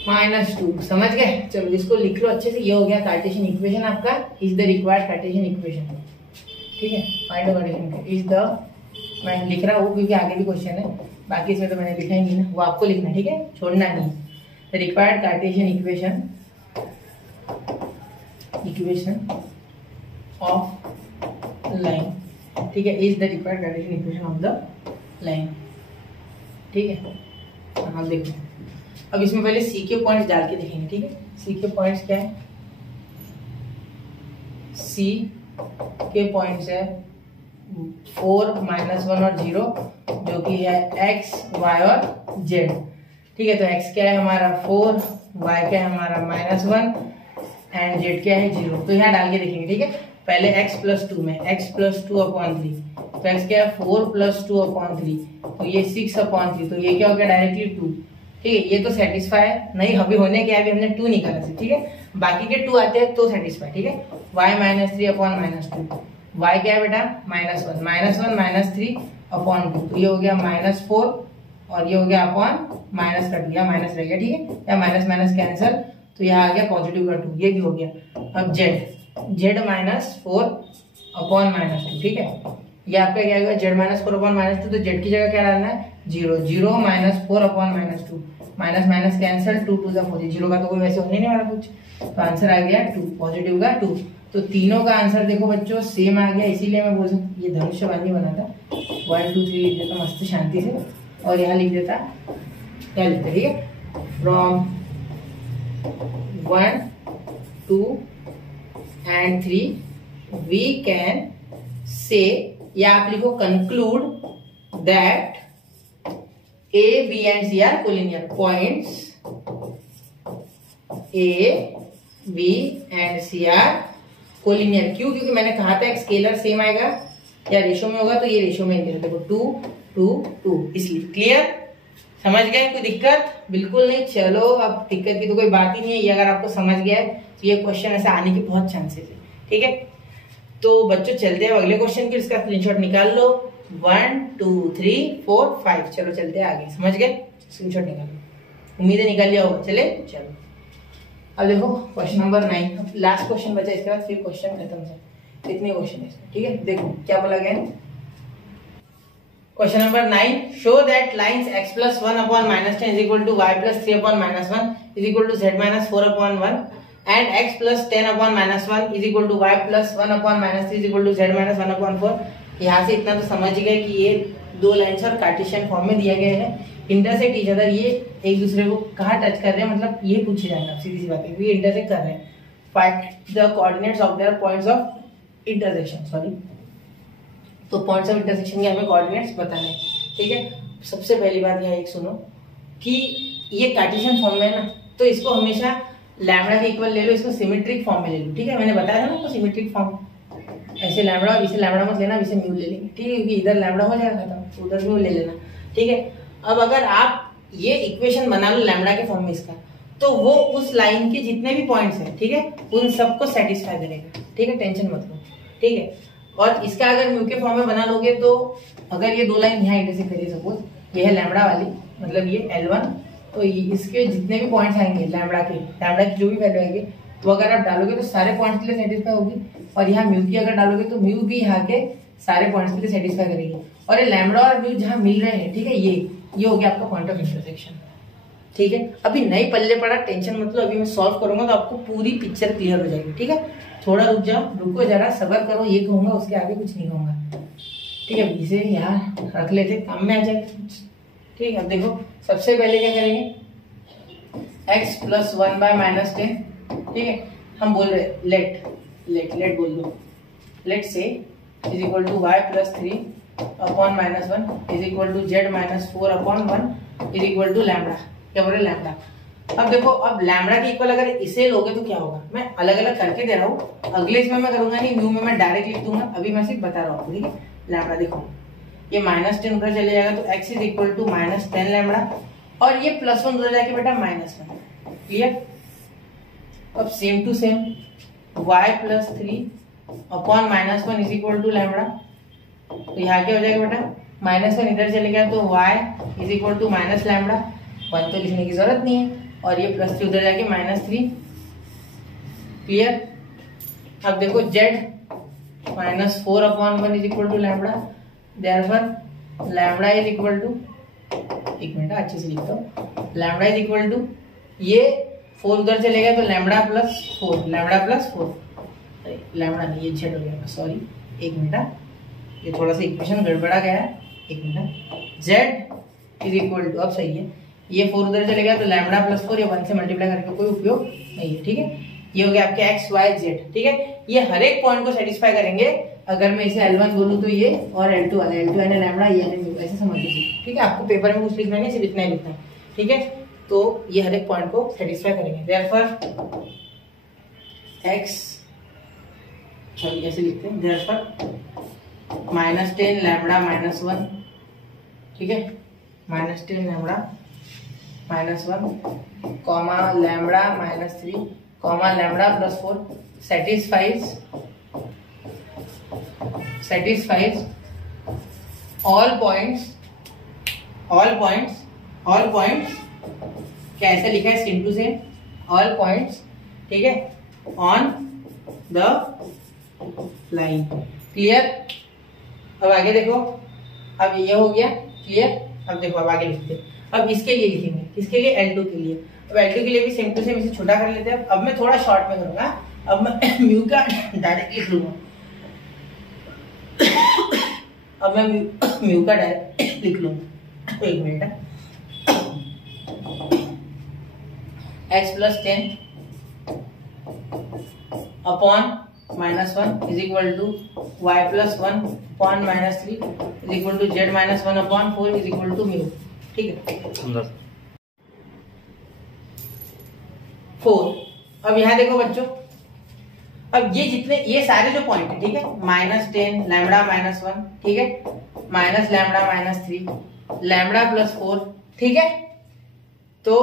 माइनस 2। समझ गए? चलो इसको लिख लो अच्छे से। ये हो गया कार्टेशियन इक्वेशन आपका, is the required Cartesian equation. ठीक है, find the Cartesian is the, मैं लिख रहा हूँ क्योंकि आगे भी क्वेश्चन है, बाकी इसमें तो मैंने लिखा ही नहीं ना, वो आपको लिखना है। ठीक है, छोड़ना नहीं। The required Cartesian equation of line. ठीक है, is the required Cartesian equation of the line. ठीक है, हाँ देखो अब इसमें पहले सी के पॉइंट्स डाल के देखेंगे। ठीक है, सी के पॉइंट्स क्या है? सी के पॉइंट्स है 4, -1 और 0, जो कि है x, y और z। ठीक है, तो x क्या है हमारा 4, y क्या है हमारा -1 एंड z क्या है 0। तो यहाँ डाल के देखेंगे। ठीक है, पहले x प्लस 2 में x प्लस 2 अपॉन 3, तो x क्या है 4 प्लस 2 अपॉन 3, तो ये 6 अपॉन 3, तो ये क्या हो गया डायरेक्टली 2। ठीक है, ये तो सेटिस्फाई नहीं, अभी होने क्या है, अभी हमने 2 निकाला से। ठीक है, बाकी के 2 आते हैं तो सेटिस्फाई। ठीक है, y -3 अपॉन -2, y क्या है बेटा -1, -1 -3 अपॉन 2, तो ये हो गया -4 और ये हो गया अपॉन माइनस कट गया, माइनस रह गया। ठीक है, या माइनस माइनस कैंसिल, तो यहाँ आ गया पॉजिटिव का 2, ये भी हो गया। अब z -4 अपॉन -2। ठीक है, ये आपका क्या होगा z -4 अपॉन -2, तो z की जगह क्या डालना है 0, 0 -4 अपॉन -2, माइनस माइनस कैंसिल, 2 2 4, 0 का तो कोई वैसे होने नहीं वाला कुछ, तो आंसर आ गया 2, पॉजिटिव का 2। तो तीनों का आंसर देखो बच्चों सेम आ गया, इसीलिए मैं बोल सकता ये धनुष्यबाजी बना था। 1 2 3 लिख देता मस्त शांति से, और यहाँ लिख देता क्या लिखते। ठीक है, from 1 2 and 3 we can say, या आप लिखो conclude that A, B and C are collinear points। A, B and C are collinear। क्यों? क्योंकि मैंने कहा था एक स्केलर सेम आएगा या रेशो में होगा, तो ये रेशो में है। देखो 2 2 2, इसलिए। क्लियर? समझ गए? कोई दिक्कत? बिल्कुल नहीं। चलो अब दिक्कत की तो कोई बात ही नहीं है, ये अगर आपको समझ गया है तो ये क्वेश्चन ऐसा आने की बहुत चांसेस है। ठीक है, तो बच्चों चलते हैं अगले क्वेश्चन की, इसका स्क्रीनशॉट निकाल लो। 1 2 3 4 5, चलो चलते हैं आगे। समझ गए? स्क्रीनशॉट निकालो, उम्मीद है निकाल लिया होगा। चले चलो, अब देखो क्वेश्चन नंबर 9, अब लास्ट क्वेश्चन बचा, इसके बाद फिर क्वेश्चन खत्म है। इतने क्वेश्चन है इसमें। ठीक है, देखो क्या बोला गया है। Question number 9, show that lines x plus 1 upon -10 is equal to y plus 3 upon -1 is equal to z minus 4 upon 1 and x plus 10 upon -1 is equal to y plus 1 upon -3 is equal to z minus 1 upon 4। यहाँ से इतना तो समझ गए कि ये दो lines और कार्टेशियन फॉर्म में दिया गया है, इंटरसेक्ट ईच अदर। ये एक दूसरे को कहाँ टच कर रहे हैं, मतलब ये पूछे जाएगा, सीधी सी बात है, ये इंटरसेक्ट कर रहे हैं। Find the coordinates of their points of intersection. Sorry, तो पॉइंट्स ऑफ इंटरसेक्शन के हमें कोऑर्डिनेट्स बताने हैं। ठीक है, सबसे पहली बात यहाँ एक सुनो कि ये कार्टेशियन फॉर्म में है ना, तो इसको हमेशा लैम्बडा के इक्वल ले लो, इसको सिमेट्रिक फॉर्म में ले लो। ठीक है, मैंने बताया था ना, तो सिमेट्रिक फॉर्म ऐसे लैम्बडा, इसे लैम्बडा मत लेना, इसे म्यू ले लेंगे। ठीक है, क्योंकि इधर लैम्बडा हो जाएगा खत्म, उधर म्यू ले लेना। ठीक है, अब अगर आप ये इक्वेशन बना लो लैम्बडा के फॉर्म में इसका, तो वो उस लाइन के जितने भी पॉइंट्स हैं, ठीक है, उन सबको सेटिस्फाई करेगा। ठीक है, टेंशन मत लो। ठीक है, और इसका अगर म्यू के फॉर्म में बना लोगे, तो अगर ये दो लाइन यहाँ इंटरसेक्ट करिए, सपोज ये है लैम्बडा वाली, मतलब ये L1, तो इसके जितने भी पॉइंट्स आएंगे लैम्बडा की जो भी वैल्यू आएंगे, वो अगर आप डालोगे तो सारे पॉइंट्स के लिए सेटिस्फाई होगी। और यहाँ म्यू की अगर डालोगे तो म्यू भी यहाँ के सारे पॉइंट्स के लिए सेटिस्फाई करेगी। और ये लैम्बडा और म्यू जहाँ मिल रहे हैं, ठीक है, ये हो गया आपका पॉइंट ऑफ इंटरसेक्शन। ठीक है, अभी नहीं पल्ले पड़ा, टेंशन मतलब अभी मैं सॉल्व करूंगा तो आपको पूरी पिक्चर क्लियर हो जाएगी। ठीक है, थोड़ा रुक जाओ, रुको जरा, सब्र करो, ये कहूंगा उसके आगे कुछ नहीं कहूंगा। ठीक है, इसे यहाँ रख लेते, काम में आ जाएगा। ठीक है, अब देखो सबसे पहले क्या करेंगे, x प्लस 1 बाय -10। ठीक है, हम बोल रहे लेट बोल दो, let say is equal to y plus 3 upon -1 is equal to z minus 4 upon 1 is equal to lambda. क्या बोल रहे लैम्बडा। अब देखो, अब लैम्बडा की इक्वल अगर इसे लोगे तो क्या होगा, मैं अलग अलग करके दे रहा हूँ, अगले इसमें मैं करूंगा नहीं, म्यू में मैं डायरेक्ट लिख दूंगा, अभी मैं सिर्फ बता रहा हूँ। ठीक है, लैम्बडा देखो, ये -10 उधर चले जाएगा तो x is equal to -10 lambda, और ये +1 उधर जाके बेटा -1। क्लियर। अब same to same y + 3 upon -1 is equal to lambda. तो यहाँ क्या हो जाएगा बेटा, -1 इधर चले गया तो y is equal to minus lambda, 1 तो लिखने की जरूरत नहीं है, और ये +3 उधर जाके -3। क्लियर। अब देखो z -4 upon 1 is equal to lambda, therefore lambda is equal to, एक मिनट अच्छे से लिखता हूँ, लैम्बडा इज इक्वल टू, ये 4 उधर चले गया तो लैम्बडा प्लस 4, लैम्बडा नहीं, ये z हो गया, सॉरी एक मिनट, ये थोड़ा सा इक्वेशन गड़बड़ा गया है, एक minute. z is equal to, अब सही है, ये 4 उधर चले गया तो लैम्बडा प्लस 4, ये 1 से मल्टीप्लाई करके कोई उपयोग नहीं है। ठीक है, ये हो गया आपके x y z। ठीक है, ये हर एक पॉइंट को सेटिस्फाई करेंगे। अगर मैं इसे L1 बोलूं तो ये, और L2 वाला, L2 यानी लैम्बडा, ये यानी म्यू, ऐसे समझ लीजिए। ठीक है, आपको पेपर में कुछ लिखना नहीं, सिर्फ इतना ही लिखना है। ठीक है, तो ये हर एक पॉइंट को सेटिस्फाई करेंगे। देयरफॉर x, चलिए ऐसे लिखते हैं, देयरफॉर -10 लैम्बडा -1, ठीक है, -10 lambda -1 comma lambda -3 comma lambda +4 satisfies all points क्या ऐसा लिखा है, same to same, all points, ठीक है, on the line। क्लियर। अब आगे देखो, अब ये हो गया क्लियर। अब देखो अब आगे लिखते हैं, अब इसके लिए लिखेंगे, किसके लिए, L2 के लिए। अब L2 के लिए भी सेम टू सेम इसे छोटा कर लेते हैं। अब मैं थोड़ा शॉर्ट में करूंगा, अब मैं म्यू का डायरेक्ट लिख लूंगा, अब मैं म्यू का डायरेक्ट लिख लूंगा, एक minute. x + 10 upon -1 is equal to y + 1 upon -3 is equal to z - 1 upon 4 is equal to mu. ठीक है, 4। अब यहाँ देखो बच्चों, अब ये जितने, ये सारे जो पॉइंट है, ठीक है, -10 लैम्बडा -1, ठीक है, माइनस लैम्बडा -3 लैम्बडा +4, ठीक है, तो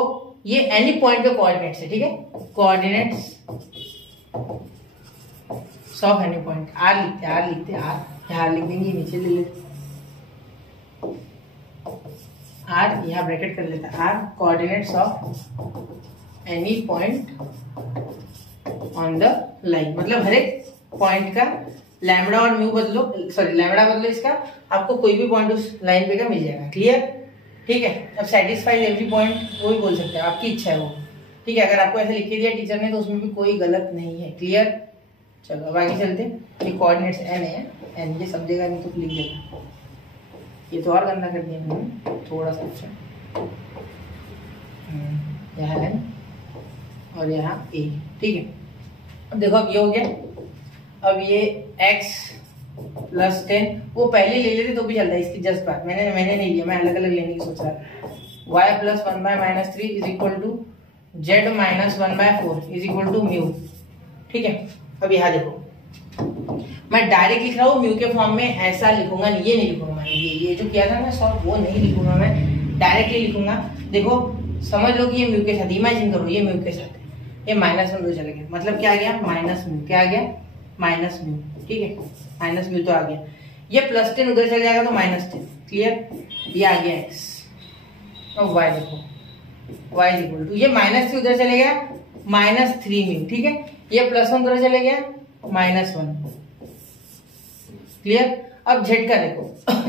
ये एनी पॉइंट के कोऑर्डिनेट्स है। ठीक है, coordinates of any point, r लिखते हैं, आर लिख देंगे, नीचे ले लेते आर, यहाँ ब्रैकेट कर लेते हैं, are coordinates of any point on the line. मतलब हर एक पॉइंट का लैम्बडा और म्यू बदलो, सॉरी लैम्बडा बदलो इसका, आपको कोई भी पॉइंट उस लाइन पे का मिल जाएगा। क्लियर। ठीक है, अब सेटिस्फाइज एवरी पॉइंट वो भी बोल सकते हैं, आपकी इच्छा है वो। ठीक है, अगर आपको ऐसे लिख के दिया टीचर ने तो उसमें भी कोई गलत नहीं है। क्लियर। चलो अब आगे चलते हैं। ये कोऑर्डिनेट्स एन है, एन ये समझेगा नहीं तो लिख देगा, ये तो और गंदा कर दिया मैंने थोड़ा सा। अच्छा, यहाँ एन और यहाँ ए। ठीक है, अब देखो अब ये हो गया। अब ये x + 10 वो पहले ले लेते तो भी चलता है, इसकी जस्ट बात मैंने नहीं लिया, मैं अलग अलग लेने की सोच रहा था। y + 1/-3 is equal to z - 1/4 is equal to mu. ठीक है, अब यहाँ देखो मैं डायरेक्ट लिख रहा हूँ म्यू के फॉर्म में, ऐसा लिखूंगा नहीं, ये नहीं लिखूंगा मैं, ये जो किया था ना सॉल्व वो नहीं लिखूंगा मैं, डायरेक्टली लिखूंगा। देखो समझ लो कि ये म्यू के साथ, इमेजिन करो ये म्यू के साथ है, ये -1 चला गया, मतलब क्या आ गया माइनस म्यू, क्या आ गया माइनस म्यू। ठीक है, माइनस म्यू तो आ गया, ये +10 उधर चल जाएगा तो -10। क्लियर, ये आ गया x। अब y देखो, y इज इक्वल टू, ये -3 उधर चले गया -3 म्यू। ठीक है, ये +1 उधर चले गया -1। क्लियर। अब z का देखो,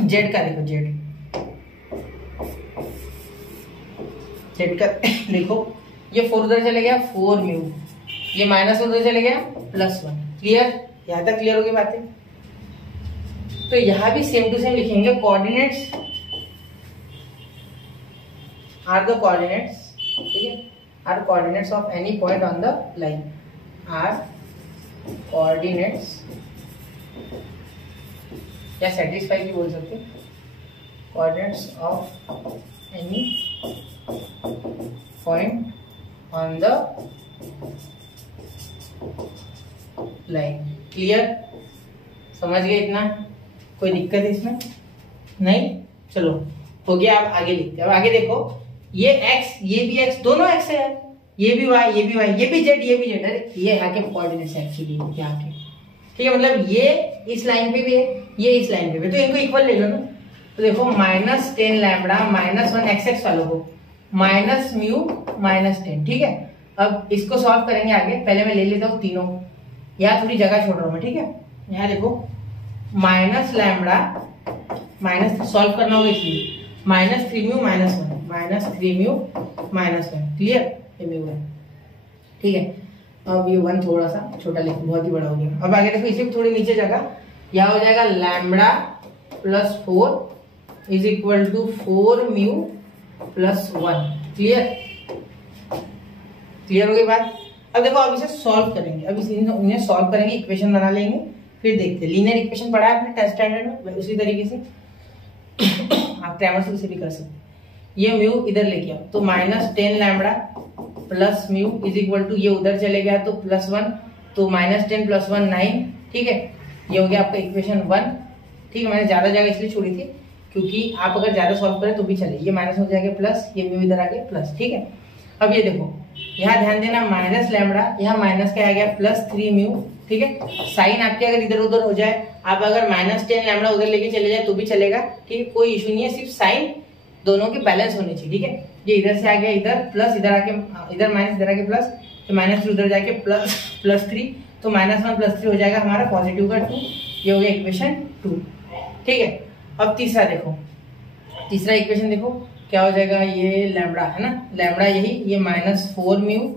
z का देखो, z का देखो, ये 4 उधर चले गया 4 म्यू, ये माइनस उधर चले गया +1। क्लियर, यहां तक क्लियर हो गई बातें। तो यहां भी सेम टू सेम लिखेंगे, कोऑर्डिनेट्स आर द कोऑर्डिनेट्स, ठीक है, are coordinates of any point on the line, are coordinates, या सेटिस्फाई भी बोल सकते हैं, coordinates of any point on the line. Clear, समझ गए इतना, कोई दिक्कत है इसमें नहीं, चलो हो गया। आप आगे लिखते हैं। अब आगे देखो, ये x ये भी x, दोनों x है यार, ये भी y ये भी y ये भी z ये भी z। अरे ये यहाँ के कोऑर्डिनेट्स है एक्चुअली यहाँ के, ठीक है। मतलब ये इस लाइन पे भी है, ये इस लाइन पे भी, तो इनको इक्वल ले लो ना। तो देखो -10 लैम्बडा -1 x वालों को माइनस म्यू -10, ठीक है। अब इसको सॉल्व करेंगे आगे। पहले मैं ले लेता हूँ तीनों, यहाँ थोड़ी जगह छोड़ रहा हूँ मैं, ठीक है। यहाँ देखो माइनस लैम्बडा माइनस सॉल्व करना होगा इसलिए -3 म्यू -3 म्यू -1, क्लियर। ये म्यू है, ठीक है। अब ये 1 थोड़ा सा छोटा लिखो, बहुत ही बड़ा हो गया। अब आगे देखो इसे थोड़ी नीचे जगह, यह हो जाएगा lambda +4 is equal to 4 mu +1, clear. Clear हो गई बात। अब देखो अब इसे सॉल्व करेंगे, अब इन्हें सॉल्व करेंगे, इक्वेशन बना लेंगे, फिर देखते हैं। लीनियर इक्वेशन पढ़ा है आपने 10th स्टैंडर्ड में, उसी तरीके से आप क्रैमर से भी कर सकते। ये म्यू इधर लेके आओ, तो -10 lambda plus mu is equal to, ये उधर चले गया तो +1, तो -10 + 1 9, ठीक है। ये हो गया आपका इक्वेशन 1, ठीक है। मैंने ज्यादा जगह इसलिए छोड़ी थी क्योंकि आप अगर ज्यादा सॉल्व करें तो भी चले। ये माइनस हो जाएगा प्लस, ये म्यू इधर आ गया प्लस, ठीक है। अब ये देखो यहाँ ध्यान देना, माइनस लैम्बडा, यहाँ माइनस क्या आ गया +3 म्यू, ठीक है। साइन आपके अगर इधर उधर हो जाए, आप अगर -10 लैम्बडा उधर लेके चले जाए तो भी चलेगा, ठीक है, कोई इशू नहीं है। सिर्फ साइन दोनों के बैलेंस होने चाहिए, ठीक है। ये इधर से आ गया इधर प्लस, इधर आके इधर माइनस, इधर आके प्लस, तो -3 उधर जाके +3, तो -1 + 3 हो जाएगा हमारा पॉजिटिव का 2। ये हो गया इक्वेशन 2, ठीक है। अब तीसरा देखो, तीसरा इक्वेशन देखो क्या हो जाएगा। ये लैम्बडा है ना, लैम्बडा यही, ये -4 म्यू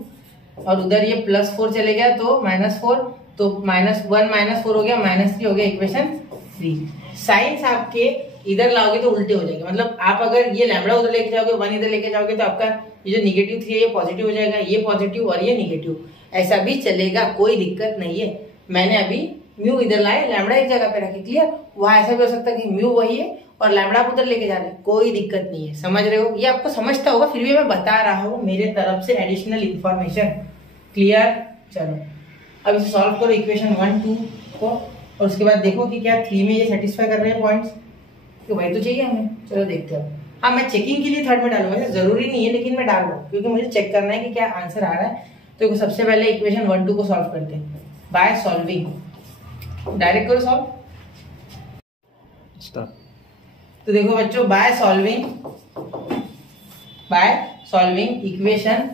और उधर ये +4 चले गया तो -4, तो -1 -4 हो गया, -3 हो गया, इक्वेशन 3। साइंस आपके इधर लाओगे तो उल्टे हो जाएंगे। मतलब आप अगर ये लैम्बडा उधर लेके जाओगे, 1 इधर लेके जाओगे, तो आपका ये जो -3 है ये पॉजिटिव हो जाएगा, ये पॉजिटिव और ये निगेटिव, ऐसा भी चलेगा, कोई दिक्कत नहीं है। मैंने अभी म्यू इधर लाए, लैम्बडा एक जगह पे रखे, क्लियर। वहां ऐसा भी हो सकता है कि म्यू वही है और लैम्बडा आप उधर लेके जा रहे हैं, कोई दिक्कत नहीं है, समझ रहे हो। ये आपको समझता होगा, फिर भी मैं बता रहा हूँ मेरे तरफ से एडिशनल इंफॉर्मेशन, क्लियर। चलो अब इसे सॉल्व करो इक्वेशन 1 2 को, और उसके बाद देखो कि क्या 3 में ये सेटिस्फाई कर रहे हैं पॉइंट्स, तो वही तो चाहिए हमें। चलो देखते हैं। हाँ, मैं चेकिंग के लिए थर्ड में डालूंगा, जरूरी नहीं है लेकिन मैं डाल रहा हूँ क्योंकि मुझे चेक करना है कि क्या आंसर आ रहा है। तो सबसे पहले इक्वेशन 1 2 को सॉल्व करते हैं बाय सॉल्विंग। डायरेक्ट करो सॉल्व। तो देखो बच्चों, बाय सॉल्विंग इक्वेशन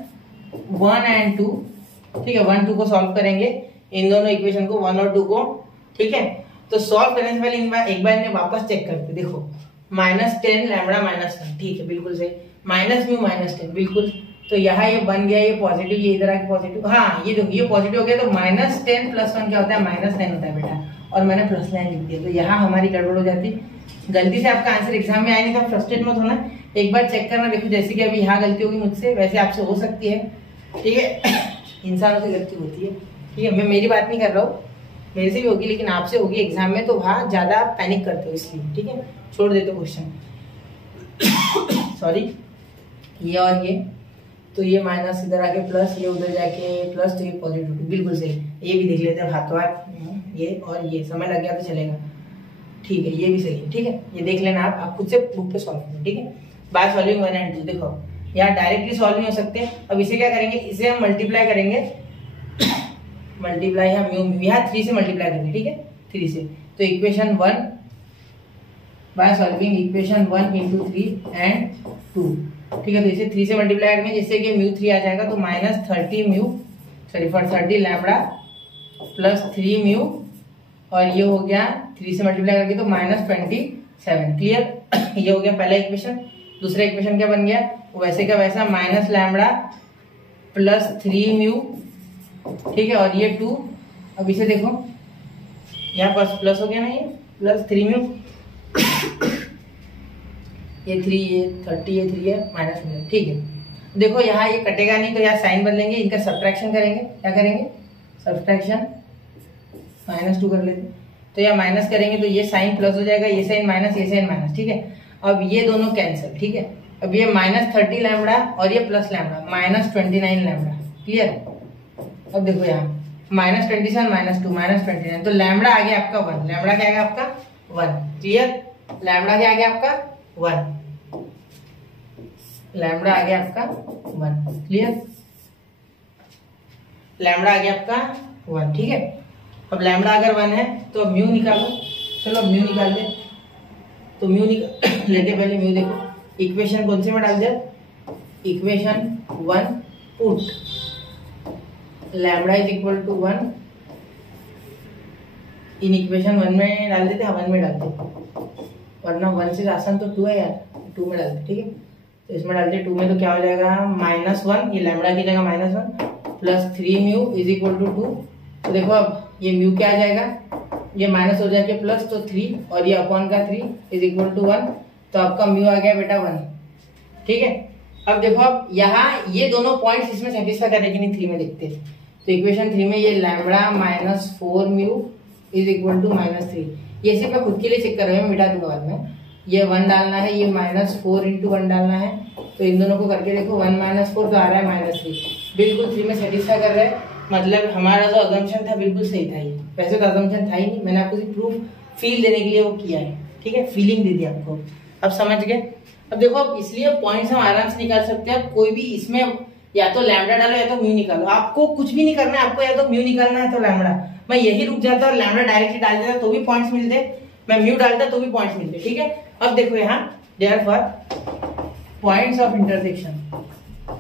1 and 2, ठीक है। 1 2 को सॉल्व करेंगे, इन दोनों इक्वेशन को 1 और 2 को, ठीक है। तो सॉल्व करने से पहले एक बार इन्हें वापस चेक करते। देखो -10 लैम्बडा -1, ठीक है, बिल्कुल सही। -म्यू -10, बिल्कुल। तो यहाँ ये बन गया, ये पॉजिटिव, ये इधर आके पॉजिटिव। हाँ, ये देखो ये पॉजिटिव हो गया, तो -10 + 1 क्या होता है, -9 होता है बेटा, और मैंने +9 लिख दिया, तो यहाँ हमारी गड़बड़ हो जाती। गलती से आपका आंसर एग्जाम में आए नहीं तो फ्रस्ट्रेट मत होना, एक बार चेक करना। देखो जैसे कि अभी यहाँ गलती होगी मुझसे, वैसे आपसे हो सकती है, ठीक है। इंसानों से गलती होती है, ठीक है। मैं मेरी बात नहीं कर रहा हूँ, मेरे से भी होगी, लेकिन आपसे होगी एग्जाम में, तो वहाँ ज्यादा पैनिक करते हो इसलिए, ठीक है, छोड़ देते हो क्वेश्चन। सॉरी, ये और ये, तो ये माइनस इधर आके प्लस, ये उधर जाके प्लस, तो ये पॉजिटिव, बिल्कुल सही। ये भी देख लेते हैं हाथों हाथ, ये और ये समय लग गया तो चलेगा, ठीक है, ये भी सही है, ठीक है। ये देख लेना आप खुद से बुक पे सॉल्व करें, ठीक है। बाय सॉल्विंग 1 and 2, देखो यहाँ डायरेक्टली सॉल्व नहीं हो सकते। अब इसे क्या करेंगे, इसे हम मल्टीप्लाई करेंगे, मल्टीप्लाई यहाँ 3 से मल्टीप्लाई करेंगे, ठीक है, 3 से। तो equation 1 by solving equation 1 × 3 and 2, ठीक है। तो इसे 3 से मल्टीप्लाई करेंगे, जिससे कि μ3 आ जाएगा, तो -30 लैम्बडा प्लस 3 म्यू, और ये हो गया 3 से मल्टीप्लाई करके तो -27, क्लियर। ये हो गया पहला इक्वेशन। दूसरा इक्वेशन क्या बन गया, वैसे का वैसा, माइनस लैम्बडा प्लस 3 म्यू, ठीक है, और ये 2। अब इसे देखो यहाँ पास प्लस हो गया ना, ये +3 म्यू, ये 3, ये 30, ये 3 है, माइनस हो गया, ठीक है। देखो यहाँ ये कटेगा नहीं, तो यहाँ साइन बदलेंगे, इनका सब्ट्रैक्शन करेंगे। क्या करेंगे, सब्ट्रैक्शन, -2 कर लेते। तो यहाँ माइनस करेंगे तो ये साइन प्लस हो जाएगा, ये साइन माइनस, ये साइन माइनस, ठीक है। अब ये दोनों कैंसिल, ठीक है। अब ये -30 लैम्बडा और ये प्लस लैम्बडा, -29 लैम्बडा, क्लियर। अब देखो यहाँ -27 -2 -29, तो लैम्बडा आ गया आपका 1, लैम्बडा क्या आएगा आपका 1, क्लियर। लैम्बडा क्या आ गया आपका 1, लैम्बडा आ गया आपका 1, क्लियर। लैम्बडा आ गया आपका 1, ठीक है। अब लैम्बडा अगर 1 है तो अब म्यू निकालो। चलो अब म्यू निकाल दे। तो म्यू लेते पहले म्यू देखो, इक्वेशन कौन से में डाल दिया, equation 1 put lambda is equal to 1 in equation 1 में डाल देते, हाँ 1 में डाल देते, वरना 1 से आसान तो 2 है यार, 2 में डालते, ठीक है। तो इसमें डालते 2 में तो क्या हो जाएगा -1, ये लैम्बडा की जगह -1 plus 3 mu is equal to 2। तो देखो अब ये म्यू क्या आ जाएगा, ये माइनस हो जाएगा प्लस, तो 3 और ये अपॉन का 3 इज इक्वल टू 1, तो आपका म्यू आ गया बेटा 1, ठीक है। अब देखो अब यहाँ ये दोनों पॉइंट्स इसमें सेटिस्फाई करेगी नहीं, 3 में देखते हैं। तो इक्वेशन 3 में ये lambda -4 mu is equal to -3, ये सिर्फ मैं खुद के लिए चेक कर रहा हूँ, मिटा दूंगा बाद में। ये 1 डालना है, ये -4 × 1 डालना है, तो इन दोनों को करके देखो 1 - 4 तो आ रहा है -3, बिल्कुल 3 में सेटिस्फाई कर रहा है। मतलब हमारा जो अजम्पशन था बिल्कुल सही था। ये वैसे तो अजम्पशन था ही नहीं, मैंने आपको सिर्फ प्रूफ फील देने के लिए वो किया है, ठीक है, फीलिंग दे दी आपको। अब समझ गए। अब देखो अब इसलिए पॉइंट्स हम आराम से निकाल सकते हैं। कोई भी इसमें या तो लैम्बडा डालो या तो म्यू निकालो, आपको कुछ भी नहीं करना है, आपको या तो म्यू निकालना है तो लैम्बडा। मैं यही रुक जाता और लैम्बडा डायरेक्टली डाल देता तो भी पॉइंट्स मिलते, मैं म्यू डालता तो भी पॉइंट्स मिलते, ठीक है। अब देखो यहाँ therefore points of intersection,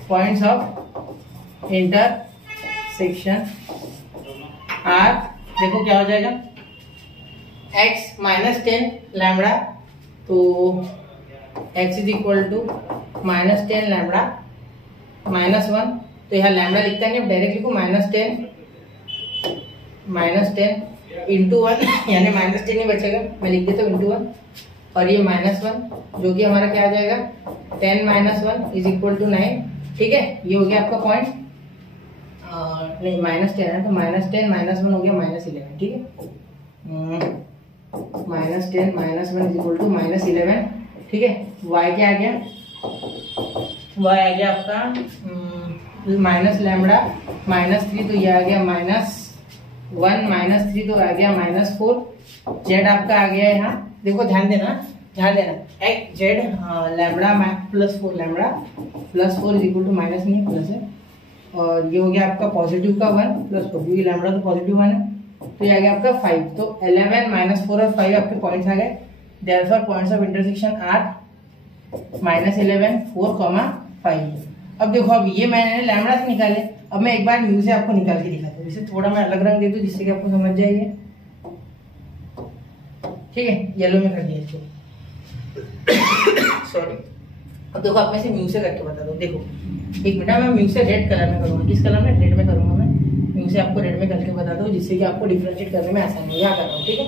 points of intersection are, देखो क्या हो जाएगा x -10 लैम्बडा, तो x is equal to -10 lambda -1, तो यहाँ लैम्बडा लिखता नहीं, अब डायरेक्ट लिखो -10 इंटू 1 यानी -10 ही बचेगा, मैं लिख देता हूँ इंटू 1, और ये -1 जो कि हमारा क्या आ जाएगा 10 - 1 इज इक्वल टू 9, ठीक है। ये हो गया आपका पॉइंट, नहीं -10 है तो -10 -1 हो गया -11, ठीक है। -10 -1 इज इक्वल टू -11, ठीक है। y क्या आ गया, y आ गया आपका माइनस लैम्बडा -3, तो ये आ गया -1 -3 तो आ गया -4, z आपका आ गया यहाँ, देखो ध्यान देना x z lambda +4 lambda +4 is equal to minus नहीं प्लस है, और ये हो गया आपका पॉजिटिव का 1 +4, क्योंकि लैम्बडा तो पॉजिटिव 1 है, तो ये आ गया आपका 5। तो 11 -4 और 5 आपके पॉइंट्स आ गए। Therefore points of intersection are -11 4, 5। अब देखो अब ये मैंने लैम्बडा से निकाले, अब मैं एक बार म्यू से आपको निकाल के दिखाता हूँ। इसे थोड़ा मैं अलग रंग दे दूं जिससे कि आपको समझ जाइए, ठीक है, येलो में कर दिया इसको सॉरी। अब देखो आप मैं से म्यू से करके बता दो, देखो एक मिनट मैं म्यू से रेड कलर में करूंगा, किस कलर में, रेड में करूंगा मैं, म्यू से आपको रेड में करके बता दो जिससे कि आपको डिफरेंशिएट करने में आसानी हो, यहाँ कर रहा हूँ, ठीक है।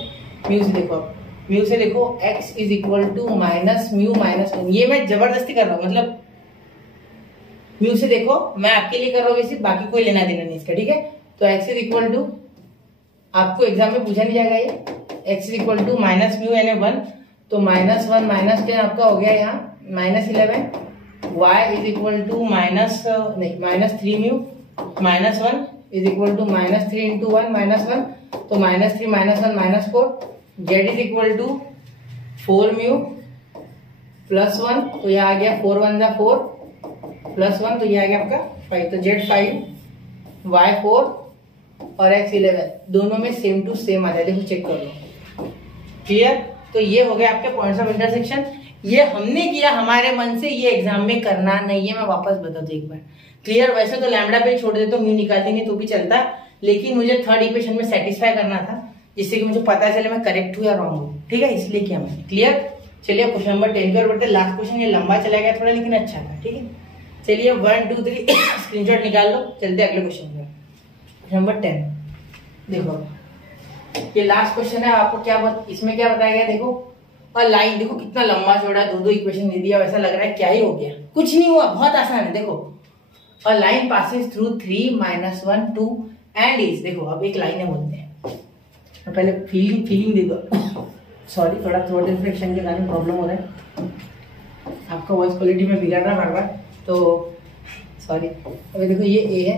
म्यू से देखो, आप म्यू से देखो x इज इक्वल टू -μ -1, ये मैं जबरदस्ती कर रहा हूँ, मतलब म्यू से देखो मैं आपके लिए कर रहा हूँ, सिर्फ बाकी कोई लेना देना नहीं इसका, ठीक है। तो x इज इक्वल टू, आपको एग्जाम में पूछा नहीं जाएगा ये, x इज इक्वल टू -μ यानी 1, तो -1 -10 आपका हो गया यहाँ -11, y is equal to -3μ -1 is equal to -3 × 1 -1, तो -3 -1 -4, z इज इक्वल टू 4μ +1, तो यह आ गया 4 1 जा 4 +1, तो ये आ गया आपका 5, तो z 5 y 4 और x 11 दोनों में सेम टू सेम आ जाए, देखो चेक कर लो, क्लियर। तो ये हो गया आपके पॉइंट्स ऑफ इंटरसेक्शन। ये हमने किया हमारे मन से, ये एग्जाम में करना नहीं है, मैं वापस बता दूं एक बार, क्लियर। वैसे तो लैम्बडा पे छोड़ देते तो म्यू निकाल देंगे तो भी चलता, लेकिन मुझे थर्ड इक्वेशन में सेटिस्फाई करना था जिससे कि मुझे पता चले मैं करेक्ट हूँ या रॉन्ग हूँ, ठीक है, इसलिए किया मैंने, क्लियर। चलिए क्वेश्चन नंबर 10 की ओर बढ़ते। लास्ट क्वेश्चन ये लंबा चला गया थोड़ा, लेकिन अच्छा था, ठीक है। चलिए 1 2 3 स्क्रीनशॉट निकाल लो, चलते अगले क्वेश्चन में। क्वेश्चन नंबर 10 देखो, ये लास्ट क्वेश्चन है। आपको क्या इसमें क्या बताया गया, देखो और लाइन देखो कितना लंबा चौड़ा, 2 इक्वेशन दे दिया, वैसा लग रहा है क्या ही हो गया, कुछ नहीं हुआ, बहुत आसान है। देखो और line passes through 3 -1 2 and is, देखो अब एक लाइन है बोलते हैं, पहले फीलिंग दे दो सॉरी, थोड़ा थ्रोट इन्फेक्शन के कारण प्रॉब्लम हो रहा है, आपका वॉइस क्वालिटी में बिगड़ रहा है बार, तो सॉरी। अभी देखो ये ए है,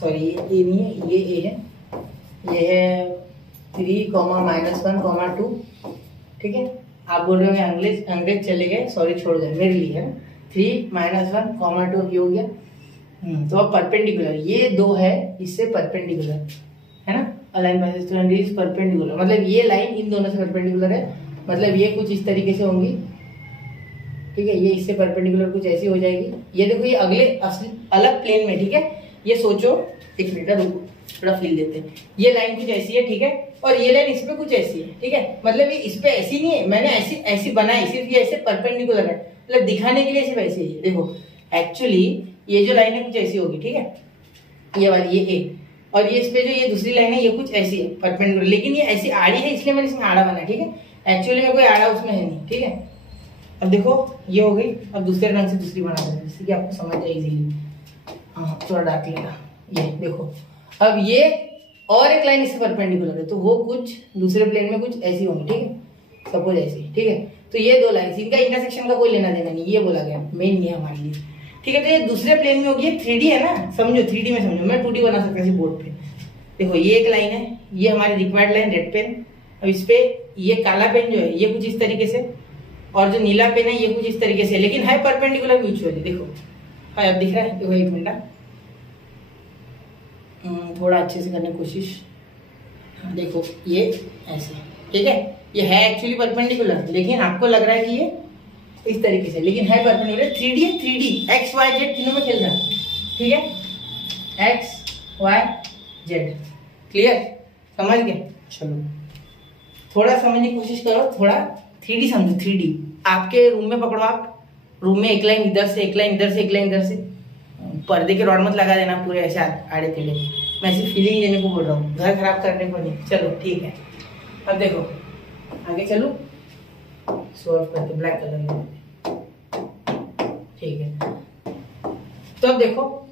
सॉरी ये ए नहीं है, ये ए है, ये है 3, -1, -2, ठीक है। आप बोल रहे होंगे अंग्रेज चले गए, सॉरी छोड़ गए, मेरे लिए है ना। 3 - 1 कॉमा 2 ये हो गया। तो अब परपेंडिकुलर ये दो है इससे परपेंडिकुलर है ना, a line passes to and is perpendicular, मतलब ये लाइन इन दोनों से परपेंडिकुलर है, मतलब ये कुछ इस तरीके से होंगी, ठीक है। ये इससे परपेंडिकुलर कुछ ऐसी हो जाएगी। ये देखो ये अगले अलग प्लेन में, ठीक है। ये सोचो, एक मिनट रुको, थोड़ा फील देते हैं। ये लाइन कुछ ऐसी है, ठीक है, और ये लाइन इस पे कुछ ऐसी है, ठीक है। मतलब ये इस पे ऐसी नहीं है, मैंने ऐसी बनाई, सिर्फ ये ऐसे परपेंडिकुलर है, मतलब दिखाने के लिए सिर्फ ऐसे ही है। देखो एक्चुअली ये जो लाइन है कुछ ऐसी होगी, ठीक है, ये वाली ये ए, और ये इस पे जो ये दूसरी लाइन है ये कुछ ऐसी है परपेंडिकुलर, लेकिन ये ऐसी आड़ी है इसलिए मैंने इसमें आड़ा बनाया, ठीक है। एक्चुअली में कोई आड़ा उसमें है नहीं, ठीक है। अब देखो ये हो गई, अब दूसरे रंग से दूसरी बना देंगे जिससे कि आपको समझ जाए इजीली। हाँ थोड़ा डार्क लेना, ये देखो अब ये और एक लाइन इससे परपेंडिकुलर है, तो वो कुछ दूसरे प्लेन में कुछ ऐसी होंगी, ठीक है, सपोज ऐसी, ठीक है। तो ये दो लाइन इनका इंटरसेक्शन का कोई लेना देना नहीं, ये बोला गया मेन ये हमारे लिए, ठीक है। तो ये दूसरे प्लेन में होगी, 3D है ना, समझो 3D में समझो, मैं 2D बना सकता हूँ बोर्ड पे। देखो ये एक लाइन है, ये हमारी रिक्वायर्ड लाइन रेड पेन, अब इस पे ये काला पेन जो है ये कुछ इस तरीके से, और जो नीला पेन है ये कुछ इस तरीके से, लेकिन है परपेंडिकुलर म्यूचुअली। देखो हाँ अब दिख रहा है, देखो एक मिनट थोड़ा अच्छे से करने की कोशिश। देखो ये ऐसे, ठीक है, ये है एक्चुअली परपेंडिकुलर, लेकिन आपको लग रहा है कि ये इस तरीके से, लेकिन है परपेंडिकुलर। 3D है, 3D एक्स वाई जेड तीनों में खेल रहा है, ठीक है, एक्स वाई जेड, क्लियर, समझ गए। चलो थोड़ा समझने की कोशिश करो, थोड़ा 3D समझो। 3D आपके रूम में पकड़ो, आप रूम में एक लाइन इधर से, एक लाइन इधर से, एक लाइन इधर से, पर्दे के रॉड मत लगा देना पूरे ऐसे आड़े टेढ़े, मैं ऐसी फीलिंग देने को बोल रहा हूँ, घर खराब करने को नहीं। चलो ठीक है, अब देखो आगे चलो, सॉल्व करते ब्लैक कलर में, ठीक है। तो अब देखो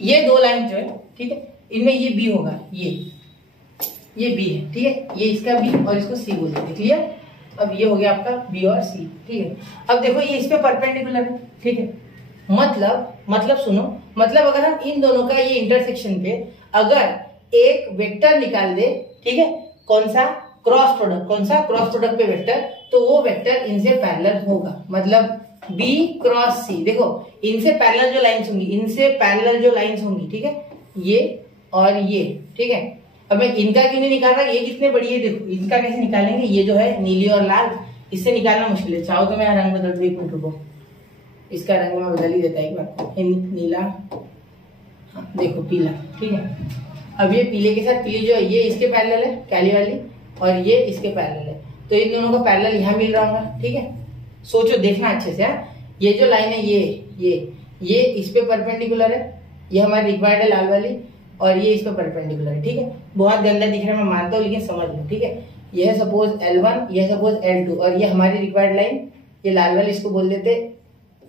ये दो लाइन जो है, ठीक है, इनमें ये बी होगा, ये बी है, ठीक है, ये इसका बी और इसको सी बोल देते, क्लियर। अब ये हो गया आपका बी और सी, ठीक है। अब देखो ये इस पे परपेंडिकुलर है, ठीक है, मतलब सुनो, मतलब अगर हम इन दोनों का ये इंटरसेक्शन पे अगर एक वेक्टर निकाल दे, ठीक है, कौन सा क्रॉस प्रोडक्ट पे वेक्टर, तो वो वेक्टर इनसे पैरेलल होगा, मतलब B क्रॉस C। देखो इनसे पैरेलल जो लाइंस होंगी, ठीक है, ये और ये, ठीक है। अब मैं इनका क्यों नहीं निकाल रहा, ये कितने बड़ी है, देखो इनका कैसे निकालेंगे, ये जो है नीली और लाल, इससे निकालना मुश्किल है। चाहो तो मैं रंग बदल दूं, एक मिनट रुको, इसका रंग मैं बदल ही देता है एक बार, नीला, हाँ देखो पीला, ठीक है। अब ये पीले के साथ पीली जो है ये इसके पैरेलल है, काली वाली, और ये इसके पैरेलल है, तो इन दोनों का पैरेलल यहाँ मिल रहा होगा, ठीक है। सोचो देखना अच्छे से, ये जो लाइन है ये इस पे परपेंडिकुलर है, ये हमारी रिक्वायर्ड है लाल वाली, और ये इस पे परपेंडिकुलर है, ठीक है। बहुत गंदा दिख रहा है मैं मानता हूँ, लेकिन समझ लो, ठीक है। यह सपोज L1, यह सपोज L2, और ये हमारी रिक्वायर्ड लाइन, ये लाल वाली इसको बोल देते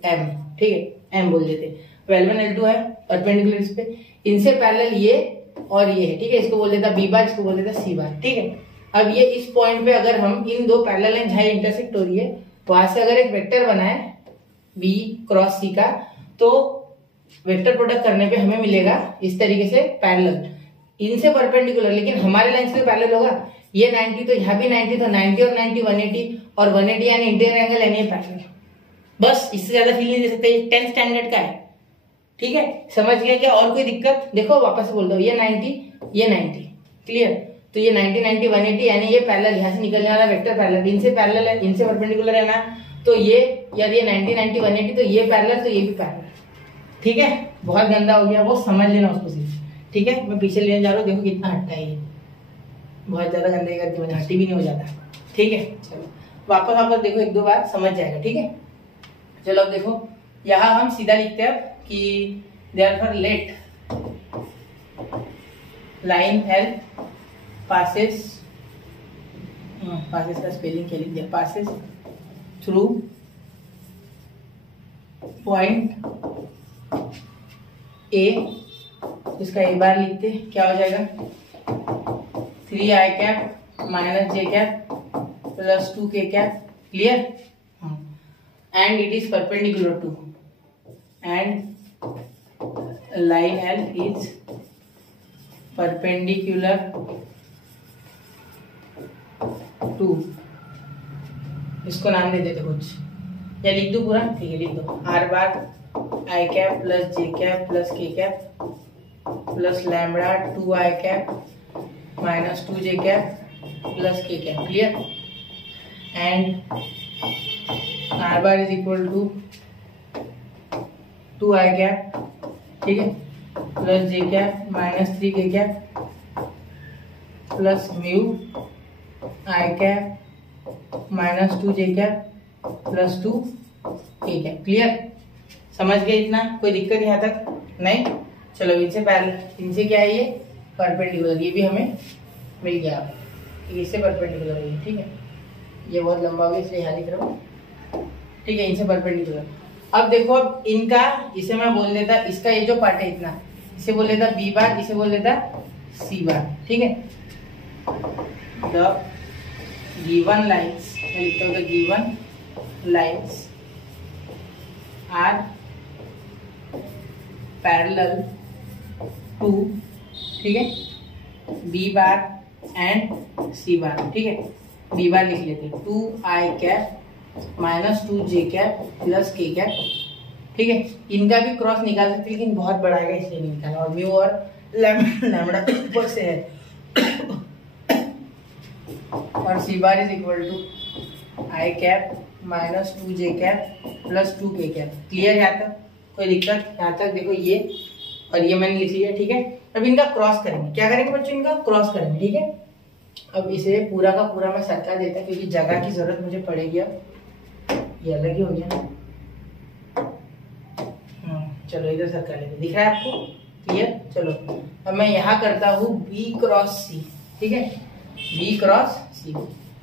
M, ठीक है, M बोल देते। तो L1 L2 है परपेंडिकुलर इस पे, इनसे पैरेलल ये और ये है, ठीक है, इसको बोल देता B बार, इसको बोल देता C बार, ठीक है। अब ये इस पॉइंट पे अगर हम इन दो पैरेलल लाइन जहां इंटरसेक्ट हो रही है, वहां से अगर एक वेक्टर बनाए B क्रॉस C का, तो वेक्टर प्रोडक्ट करने पे हमें मिलेगा इस तरीके से पैरेलल, इनसे परपेंडिकुलर, लेकिन हमारे लाइन से पैरेलल होगा। ये 90 तो यहाँ भी 90, तो 90 और 90 180, और 180 यानी इंटीरियर एंगल यानी पैरेलल। बस इससे ज्यादा फील नहीं दे सकते, 10th स्टैंडर्ड का है, ठीक है, समझ गया क्या। और कोई दिक्कत, देखो वापस बोल दो, ये 90 ये 90, क्लियर। तो ये 90 90 180 यानी ये पैरेलल, यहाँ से निकलने वाला वेक्टर पैरेलल, इनसे पैरेलल है, इनसे परपेंडिकुलर है ना, तो ये यदि 90 90 180 तो ये पैरेलल, तो ये भी पैरेलल, ठीक है। बहुत गंदा हो गया वो, समझ लेना उसको सिर्फ, ठीक है। मैं पीछे लेने जा रहा हूँ, देखो कितना हट्टा है ये, बहुत ज्यादा गंदे करके मुझे हट्टी भी नहीं हो जाता, ठीक है। चलो वापस देखो एक दो बार समझ जाएगा, ठीक है। चलो अब देखो यहाँ हम सीधा लिखते हैं कि therefore let line L passes का स्पेलिंग क्या लिख दिया, passes थ्रू पॉइंट A, इसका एक बार लिखते क्या हो जाएगा, 3i cap minus j cap plus 2k cap, clear. And it is perpendicular to, and line L is perpendicular to, इसको इसको नाम दे देते कुछ, या लिख दो पूरा, ठीक है लिख दो। R bar i cap plus j cap plus k cap plus lambda 2 i cap minus 2 J cap plus k cap, clear. And r bar is equal to 2 i cap, ठीक है, plus j cap minus 3 k cap plus mu i cap minus 2 J cap plus 2 के cap, clear. समझ गए इतना, कोई दिक्कत यहाँ तक नहीं। चलो इनसे पहले, इनसे क्या है, ये परपेंडिकुलर, ये भी हमें मिल गया, इससे परपेंडिकुलर है, ठीक है। ये बहुत लंबा हो गया इसलिए यहाँ लिख रहा हूँ, ठीक है, इनसे परपेंडिकुलर। अब देखो इनका, इसे मैं बोल देता, इसका ये जो पार्ट है इतना, इसे बोल देता बी बार, इसे बोल देता सी बार, ठीक है। द गिवन लाइन्स, मैं लिखता हूँ the given lines are parallel to, ठीक है, B bar and C bar, ठीक है। बी बार लिख लेते हैं 2 i cap minus 2 J cap plus k cap, ठीक है। इनका भी क्रॉस निकाल सकते हैं लेकिन बहुत बड़ा है इसलिए नहीं निकालना, और म्यू और लैम्बडा ऊपर से है। और C bar is equal to I cap minus 2 J cap plus 2 के कैप, क्लियर। यहाँ तक कोई दिक्कत, यहाँ तक देखो ये और ये मैंने लिख लिया, ठीक है। अब इनका क्रॉस करेंगे, क्या करेंगे बच्चों, इनका क्रॉस करेंगे, ठीक है। अब इसे पूरा का पूरा मैं सरका देता क्योंकि जगह की जरूरत मुझे पड़ेगी। अब ये अलग ही हो गया, चलो इधर सरका लेते, दिख रहा है आपको, क्लियर। चलो अब मैं यहाँ करता हूँ बी क्रॉस सी, ठीक है, b cross c,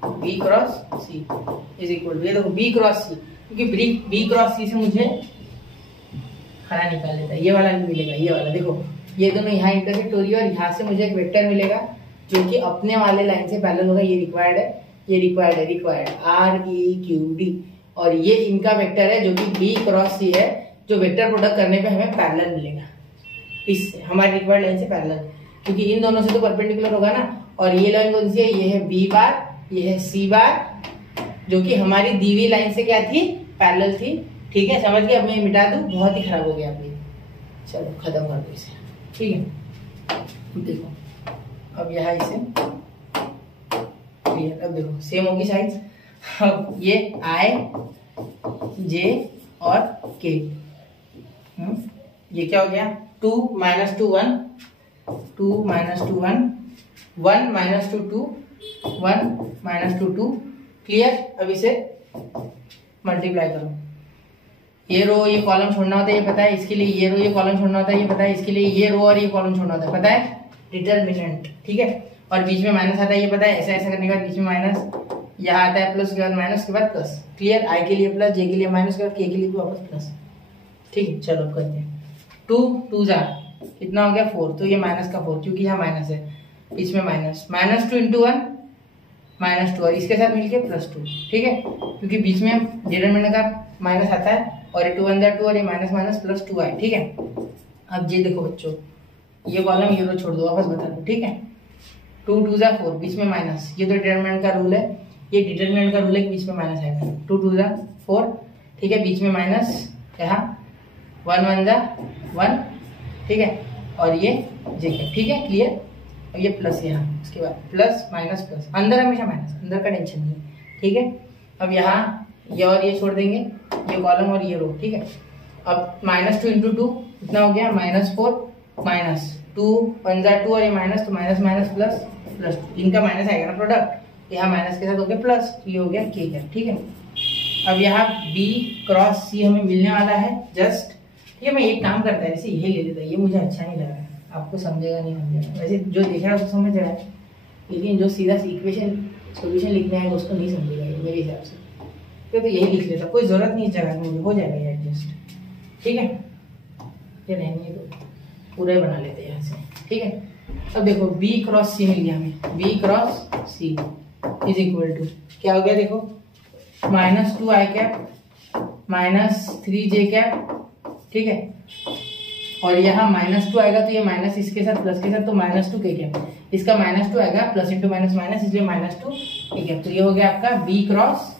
b cross c is equal to, ये देखो बी क्रॉस सी, क्योंकि बी क्रॉस सी से मुझे खड़ा निकाल लेता है, ये वाला नहीं मिलेगा, ये वाला देखो, ये दोनों यहाँ इंटरसेक्ट हो रही है और यहाँ से मुझे एक वेक्टर मिलेगा जो कि अपने वाले लाइन से पैरेलल होगा। ये रिक्वायर्ड है, ये रिक्वायर्ड है, required R E Q D, और ये इनका वेक्टर है जो कि बी क्रॉस सी है, जो वेक्टर प्रोडक्ट करने पे हमें पैरेलल मिलेगा, इससे हमारी रिक्वायर्ड लाइन से पैरेलल, क्योंकि इन दोनों से तो परपेंडिकुलर होगा ना। और ये लाइन कौन सी है, ये है बी बार, ये है सी बार, जो कि हमारी दी हुई लाइन से क्या थी, पैरेलल थी, ठीक है। समझ गए, अब मैं मिटा दूं, बहुत ही खराब हो गया अभी, चलो खत्म कर दो इसे, ठीक है। देखो अब यहाँ इसे क्लियर, अब देखो सेम होगी साइज। अब ये आई जे और के, ये क्या हो गया, 2 minus 2 1, 2 minus 2 1, 1 minus 2 2, 1 minus 2 2, clear. अब इसे मल्टीप्लाई करो, ये रो ये कॉलम छोड़ना होता है ये पता है, इसके लिए ये रो ये कॉलम छोड़ना होता है ये पता है, इसके लिए ये रो और ये कॉलम छोड़ना होता है पता है, डिटरमिनेंट, ठीक है। और बीच में माइनस आता है ये पता है, ऐसा ऐसा करने के बाद बीच में माइनस, यहाँ आता है प्लस के बाद माइनस के बाद प्लस, क्लियर। आई के लिए प्लस, जे के लिए माइनस के बाद के लिए भी वापस प्लस, ठीक है। चलो करते हैं, 2 2 जा कितना हो गया 4, तो ये माइनस का 4 क्योंकि यहाँ माइनस है, बीच में माइनस, माइनस 2 इंटू 1 माइनस 2 और इसके साथ मिलके प्लस 2, ठीक है, क्योंकि बीच में डिटरमिनेंट का माइनस आता है और ये 2 1 2 और ये माइनस माइनस प्लस 2 आए, ठीक है। अब ये देखो बच्चों, ये कॉलम ये रो छोड़ दो, वापस बता दो, ठीक है। 2 2 जा 4, बीच में माइनस, ये तो डिटरमिनेंट का रूल है, ये डिटरमिनेंट का रूल है कि बीच में माइनस आएगा। 2 2 जा 4, ठीक है, बीच में माइनस, यहाँ 1 1 जा 1, ठीक है, और ये जेके, ठीक है, क्लियर। और ये प्लस यहाँ, उसके बाद प्लस माइनस प्लस, अंदर हमेशा माइनस, अंदर का टेंशन नहीं है, ठीक है। अब यहाँ ये और ये छोड़ देंगे, ये कॉलम और ये रो, ठीक है। अब माइनस 2 इंटू 2 कितना हो गया, माइनस 4 माइनस 2 1 जा 2 और ये माइनस, तो माइनस माइनस प्लस प्लस, इनका माइनस आएगा ना प्रोडक्ट, यहाँ माइनस के साथ हो गया प्लस, ये हो गया के का, ठीक है। अब यहाँ बी क्रॉस सी हमें मिलने वाला है जस्ट, ठीक है। मैं एक काम करता है, जैसे यही ले लेता है, ये मुझे अच्छा नहीं लग रहा है, आपको समझेगा नहीं समझेगा, वैसे जो देख रहा है उसको समझ रहा है, लेकिन जो सीधा इक्वेशन सोल्यूशन लिखने आएगा उसको नहीं समझेगा ये मेरे हिसाब से, तो यही लिख लेता, कोई जरूरत नहीं इस जगह में, हो जाएगा ये एडजस्ट, ठीक है। ये नहीं तो पूरा ही बना लेते हैं यहाँ से, ठीक है। अब देखो बी क्रॉस सी मिल गया हमें, b cross c is equal to क्या हो गया, देखो minus 2 i cap minus 3 j cap, ठीक है। और यहाँ माइनस 2 आएगा तो ये माइनस इसके साथ प्लस के साथ, तो माइनस 2 के कैप, इसका माइनस 2 आएगा, प्लस इंटू माइनस माइनस, इसलिए माइनस 2 के कैप, तो ये हो गया आपका बी क्रॉस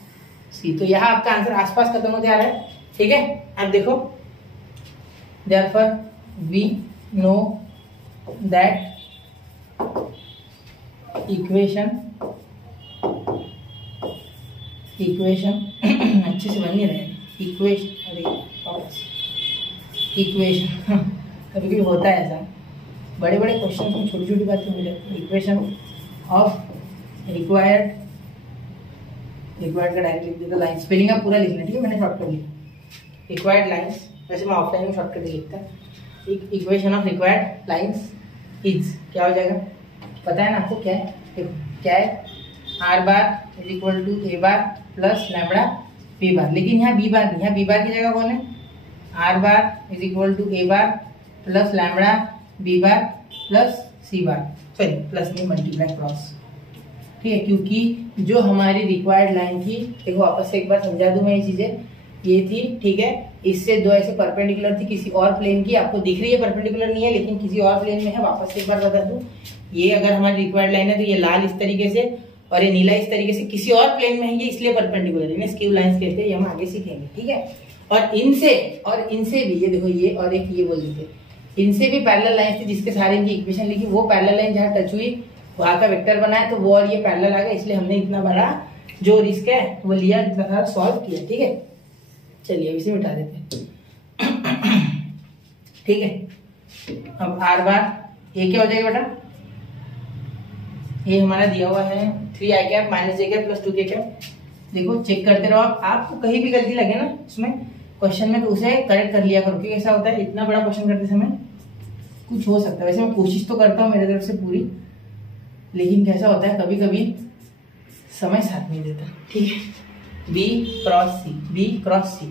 सी। तो यहाँ आपका आंसर आसपास खत्म होते आ रहा है, ठीक है। अब देखो, therefore we know that equation अच्छे से बन नहीं रहे, इक्वेशन कभी कभी होता है ऐसा, बड़े बड़े क्वेश्चन में छोटी छोटी बातें हो जाती है। इक्वेशन ऑफ रिक्वायर्ड का डायरेक्ट लिख देता, लाइन स्पेलिंग आप पूरा लिखना, ठीक है, मैंने शॉर्टकट लिखा रिक्वायर्ड लाइंस, वैसे मैं ऑफलाइन में शॉर्टकट लिखता। Equation of required lines is क्या हो जाएगा, पता है ना आपको क्या है, क्या है, are bar is equal to A bar plus lambda B bar. लेकिन यहाँ बी बार नहीं, यहाँ बी बार की जगह कौन है, are bar is equal to A bar plus lambda B bar plus c bar, sorry plus नहीं, multiply cross, ठीक है। क्योंकि जो हमारी रिक्वायर्ड लाइन थी, देखो वापस से एक बार समझा दूं मैं ये चीजें, ये थी, ठीक है, इससे दो ऐसे परपेंडिकुलर थी किसी और प्लेन की, आपको दिख रही है परपेंडिकुलर नहीं है लेकिन किसी और प्लेन में है। वापस से एक बार बता दूं, ये अगर हमारी रिक्वायर्ड लाइन है तो ये लाल इस तरीके से और ये नीला इस तरीके से किसी और प्लेन में है, ये इसलिए परपेंडिकुलर है, स्क्यू लाइंस कहते हैं, ये हम आगे सीखेंगे, ठीक है। और इनसे भी ये देखो, ये और एक ये बोल देते, इनसे भी पैरेलल लाइन थी जिसके सारे इनकी इक्वेशन लिखी, वो पैरेलल लाइन जहाँ टच हुई वहां का वेक्टर बनाया तो वो और ये पैरेलल आ गया, इसलिए हमने इतना बड़ा जो रिस्क है वो लिया, इतना सारा सॉल्व किया, ठीक है। चलिए इसे मिटा देते हैं, ठीक है। अब आर बार ये क्या हो जाएगा बेटा, ये हमारा दिया हुआ है 3 आई कैप माइनस जे कैप प्लस 2 के कैप। देखो चेक करते रहो आप, आपको कहीं भी गलती लगे ना उसमें क्वेश्चन में तो उसे करेक्ट कर लिया करो, क्योंकि ऐसा होता है इतना बड़ा क्वेश्चन करते समय कुछ हो सकता है। वैसे मैं कोशिश तो करता हूँ मेरे तरफ से पूरी, लेकिन कैसा होता है कभी कभी समय साथ नहीं देता, ठीक है। B cross C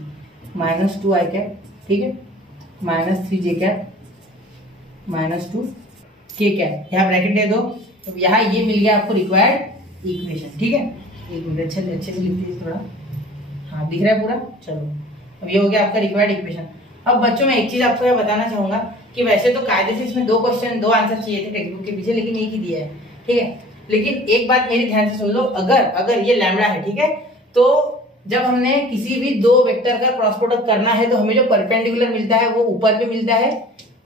minus 2 i cap, ठीक है, माइनस 3 जे कैप माइनस 2 के कैप, यहाँ ब्रैकेट दे दो, तो यहाँ ये मिल गया आपको रिक्वायर्ड इक्वेशन, ठीक है। एक मिनट अच्छे से लिख दीजिए थोड़ा, हाँ दिख रहा है पूरा। चलो अब ये हो गया आपका रिक्वायर्ड इक्वेशन। अब बच्चों मैं एक चीज आपको यह बताना चाहूंगा कि वैसे तो कायदे से इसमें 2 क्वेश्चन 2 आंसर चाहिए थे टेक्स्ट बुक के पीछे, लेकिन एक ही दिया है, ठीक है। लेकिन एक बात मेरी ध्यान से सुन लो, अगर ये लैम्बडा है, ठीक है, तो जब हमने किसी भी 2 वेक्टर का क्रॉस प्रोडक्ट करना है तो हमें जो परपेंडिकुलर मिलता है वो ऊपर भी मिलता है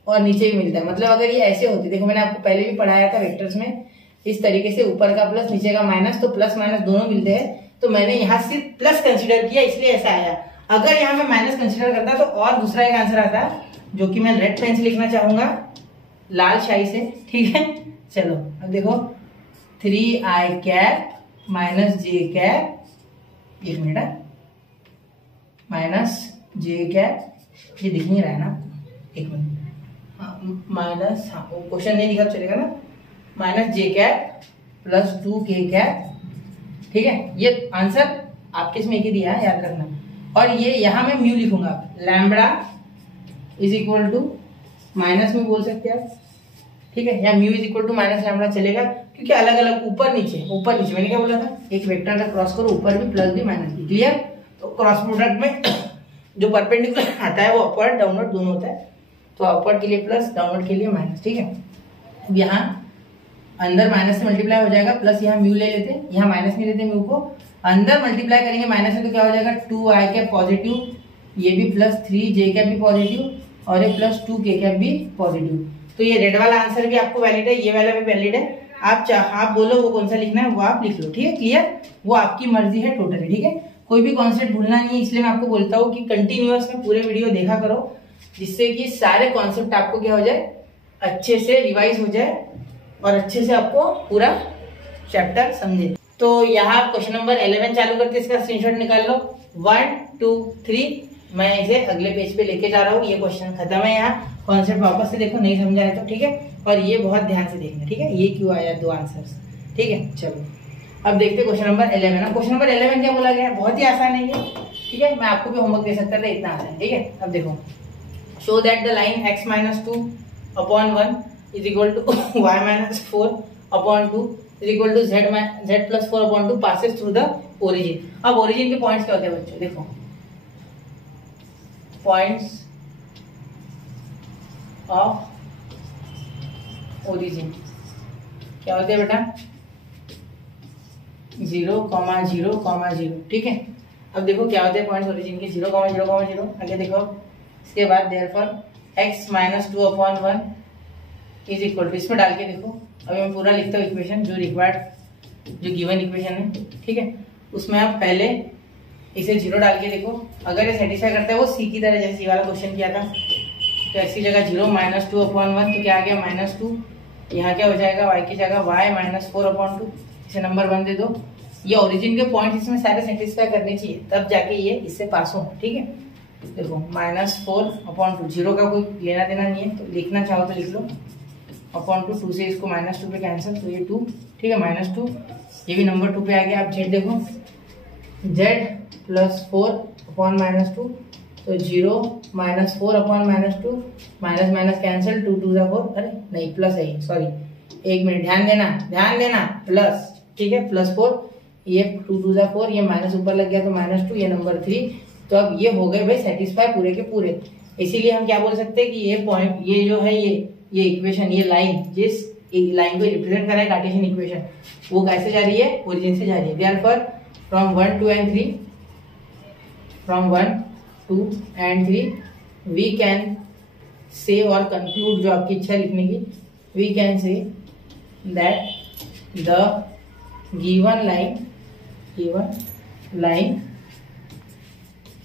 और नीचे भी मिलता है। मतलब अगर ये ऐसे होती, देखो मैंने आपको पहले भी पढ़ाया था वेक्टर्स में, इस तरीके से ऊपर का प्लस नीचे का माइनस, तो प्लस माइनस दोनों मिलते हैं, तो मैंने यहाँ सिर्फ प्लस कंसिडर किया इसलिए ऐसा आया। अगर यहाँ मैं माइनस कंसिडर करता तो और दूसरा एक आंसर आता, जो कि मैं रेड पेन से लिखना चाहूंगा लाल शाही से, ठीक है। चलो अब देखो 3 आई कैप माइनस जे कैप, एक मिनट, माइनस जे कैप, ये दिख नहीं रहा है ना, एक मिनट, माइनस, हाँ वो क्वेश्चन नहीं लिखा चलेगा ना, माइनस जे कैप प्लस 2 के कैप, ठीक है। ये आंसर आपके इसमें एक ही दिया है, याद रखना। और ये यहां मैं म्यू लिखूंगा, lambda is equal to, minus में बोल सकते हैं आप, ठीक है, या mu is equal to minus lambda चलेगा, क्योंकि अलग अलग ऊपर नीचे मैंने क्या बोला था, एक वेक्टर का क्रॉस करो, ऊपर भी प्लस भी माइनस भी, क्लियर। तो क्रॉस प्रोडक्ट में जो परपेंडिकुलर आता है वो अपवर्ड डाउनवर्ड दोनों होता है, तो अपवर्ड के लिए प्लस, डाउनवर्ड के लिए माइनस, ठीक है। अब यहाँ अंदर माइनस से मल्टीप्लाई हो जाएगा, प्लस यहाँ म्यू ले लेते, यहाँ माइनस नहीं लेते, म्यू को अंदर मल्टीप्लाई करेंगे माइनस में, तो क्या हो जाएगा 2 आई कैप पॉजिटिव, ये भी प्लस 3 जे कैप भी पॉजिटिव और ये प्लस 2 के कैप भी पॉजिटिव। तो ये रेड वाला आंसर भी आपको वैलिड है, ये वाला भी वैलिड है। आप बोलो वो कौन सा लिखना है वो आप लिख लो, ठीक है, क्लियर, वो आपकी मर्जी है टोटली, ठीक है। कोई भी कॉन्सेप्ट भूलना नहीं है, इसलिए मैं आपको बोलता हूँ कि कंटिन्यूअस में पूरे वीडियो देखा करो, जिससे कि सारे कॉन्सेप्ट आपको क्या हो जाए, अच्छे से रिवाइज हो जाए और अच्छे से आपको पूरा चैप्टर समझे। तो यहाँ क्वेश्चन नंबर 11 चालू करते, इसका स्क्रीनशॉट निकाल लो, 1 2 3, मैं इसे अगले पेज पे लेके जा रहा हूँ। ये क्वेश्चन खत्म है, यहाँ कॉन्सेप्ट वापस से देखो, नहीं समझा है तो, ठीक है। और ये बहुत ध्यान से देखना, ठीक है, ये क्यों आया 2 आंसर्स, ठीक है। चलो अब देखते क्वेश्चन नंबर 11। क्वेश्चन नंबर 11 क्या बोला गया है, बहुत ही आसान है ये, ठीक है, मैं आपको भी होमवर्क दे सकता था, इतना आसान, ठीक है। अब देखो, show that the line x minus 2 upon 1 is equal to y minus 4 upon 2 is equal to z plus 4 upon 2 passes through the origin. अब ओरिजिन के पॉइंट्स क्या होते हैं बच्चों, देखो पॉइंट्स ऑफ ओरिजिन क्या होते हैं बेटा, 0, 0, 0, ठीक है। अब देखो क्या होते हैं पॉइंट्स ओरिजिन के, 0, 0, 0। आगे देखो इसके बाद therefore x minus 2/1 is equal to, इसमें डाल के देखो। अभी मैं पूरा लिखता हूँ इक्वेशन जो रिक्वायर्ड, जो गिवन इक्वेशन है, ठीक है। उसमें आप पहले इसे 0 डाल के देखो, अगर ये सेटिस्फाई करता है वो सी की तरह, जैसे सी वाला क्वेश्चन किया था, तो x की जगह 0 माइनस 2/1, तो क्या आ गया -2। यहाँ क्या हो जाएगा, y की जगह y माइनस 4/2, इसे नंबर 1 दे दो। ये ओरिजिन के पॉइंट इसमें सारे सेटिस्फाई करने चाहिए, तब जाके ये इससे पास हो, ठीक है। देखो -4/2, 0 का कोई लेना देना नहीं है, तो लिखना चाहो तो लिख लो, (2) 2 से इसको -2 पे कैंसिल, तो ये 2, ठीक है, -2। ये भी नंबर 2 पे आ गया। आप z देखो, z प्लस 4/-2, तो 0 -4/-2, माइनस कैंसिल, 2 2 4, अरे नहीं प्लस है, सॉरी 1 मिनट, ध्यान देना, प्लस, ठीक है, +4, ये 2 2 4, ये माइनस ऊपर लग गया तो -2, ये नंबर 3। तो अब ये हो गए भाई सेटिस्फाई पूरे के पूरे। इसीलिए हम क्या बोल सकते हैं कि ये पॉइंट, ये जो है ये इक्वेशन, ये लाइन जिस लाइन को रिप्रेजेंट कर रहा है कार्टेशियन इक्वेशन, वो कैसे जा रही है, ओरिजिन से जा रही है। Therefore from 1, 2 and 3, from 1, 2 and 3 we can say और कंक्लूड, जो आपकी इच्छा लिखने की, we can say that the given line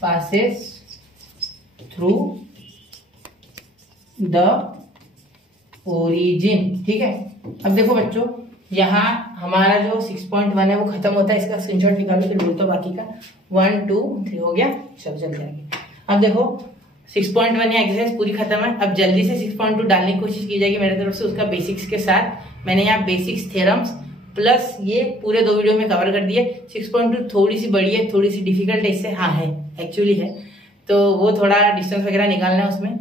passes through the origin, ठीक है। अब देखो बच्चों, यहाँ हमारा जो 6.1 है वो खत्म होता है, इसका स्क्रीनशॉट निकालो, फिर बोलता हूँ बाकी का। 1, 2, 3 हो गया, सब चल जाएगी। अब देखो 6.1 या एक्सरसाइज पूरी खत्म है। अब जल्दी से 6.2 डालने की कोशिश की जाएगी मेरी तरफ से, उसका बेसिक्स के साथ। मैंने यहाँ बेसिक्स, थ्योरम्स प्लस ये पूरे 2 वीडियो में कवर कर दिए। 6.2 थोड़ी सी बड़ी है, थोड़ी सी डिफिकल्ट है इससे, हाँ है, एक्चुअली है, तो वो थोड़ा डिस्टेंस वगैरह निकालना है उसमें,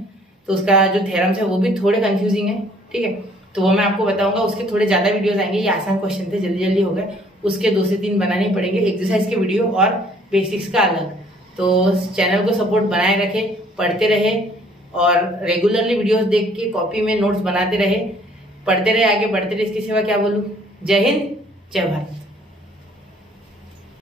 तो उसका जो थ्योरम्स है वो भी थोड़े कंफ्यूजिंग है, ठीक है। तो वो मैं आपको बताऊंगा, उसके थोड़े ज्यादा वीडियोस आएंगे। ये आसान क्वेश्चन थे, जल्दी जल्दी हो गए, उसके 2 से 3 बनाने पड़ेंगे, एक्सरसाइज के वीडियो और बेसिक्स का अलग। तो चैनल को सपोर्ट बनाए रखे, पढ़ते रहे और रेगुलरली वीडियोस देख के कॉपी में नोट्स बनाते रहे, पढ़ते रहे, आगे बढ़ते रहे। इसकी सिवा क्या बोलूं। जय हिंद, जय भारत।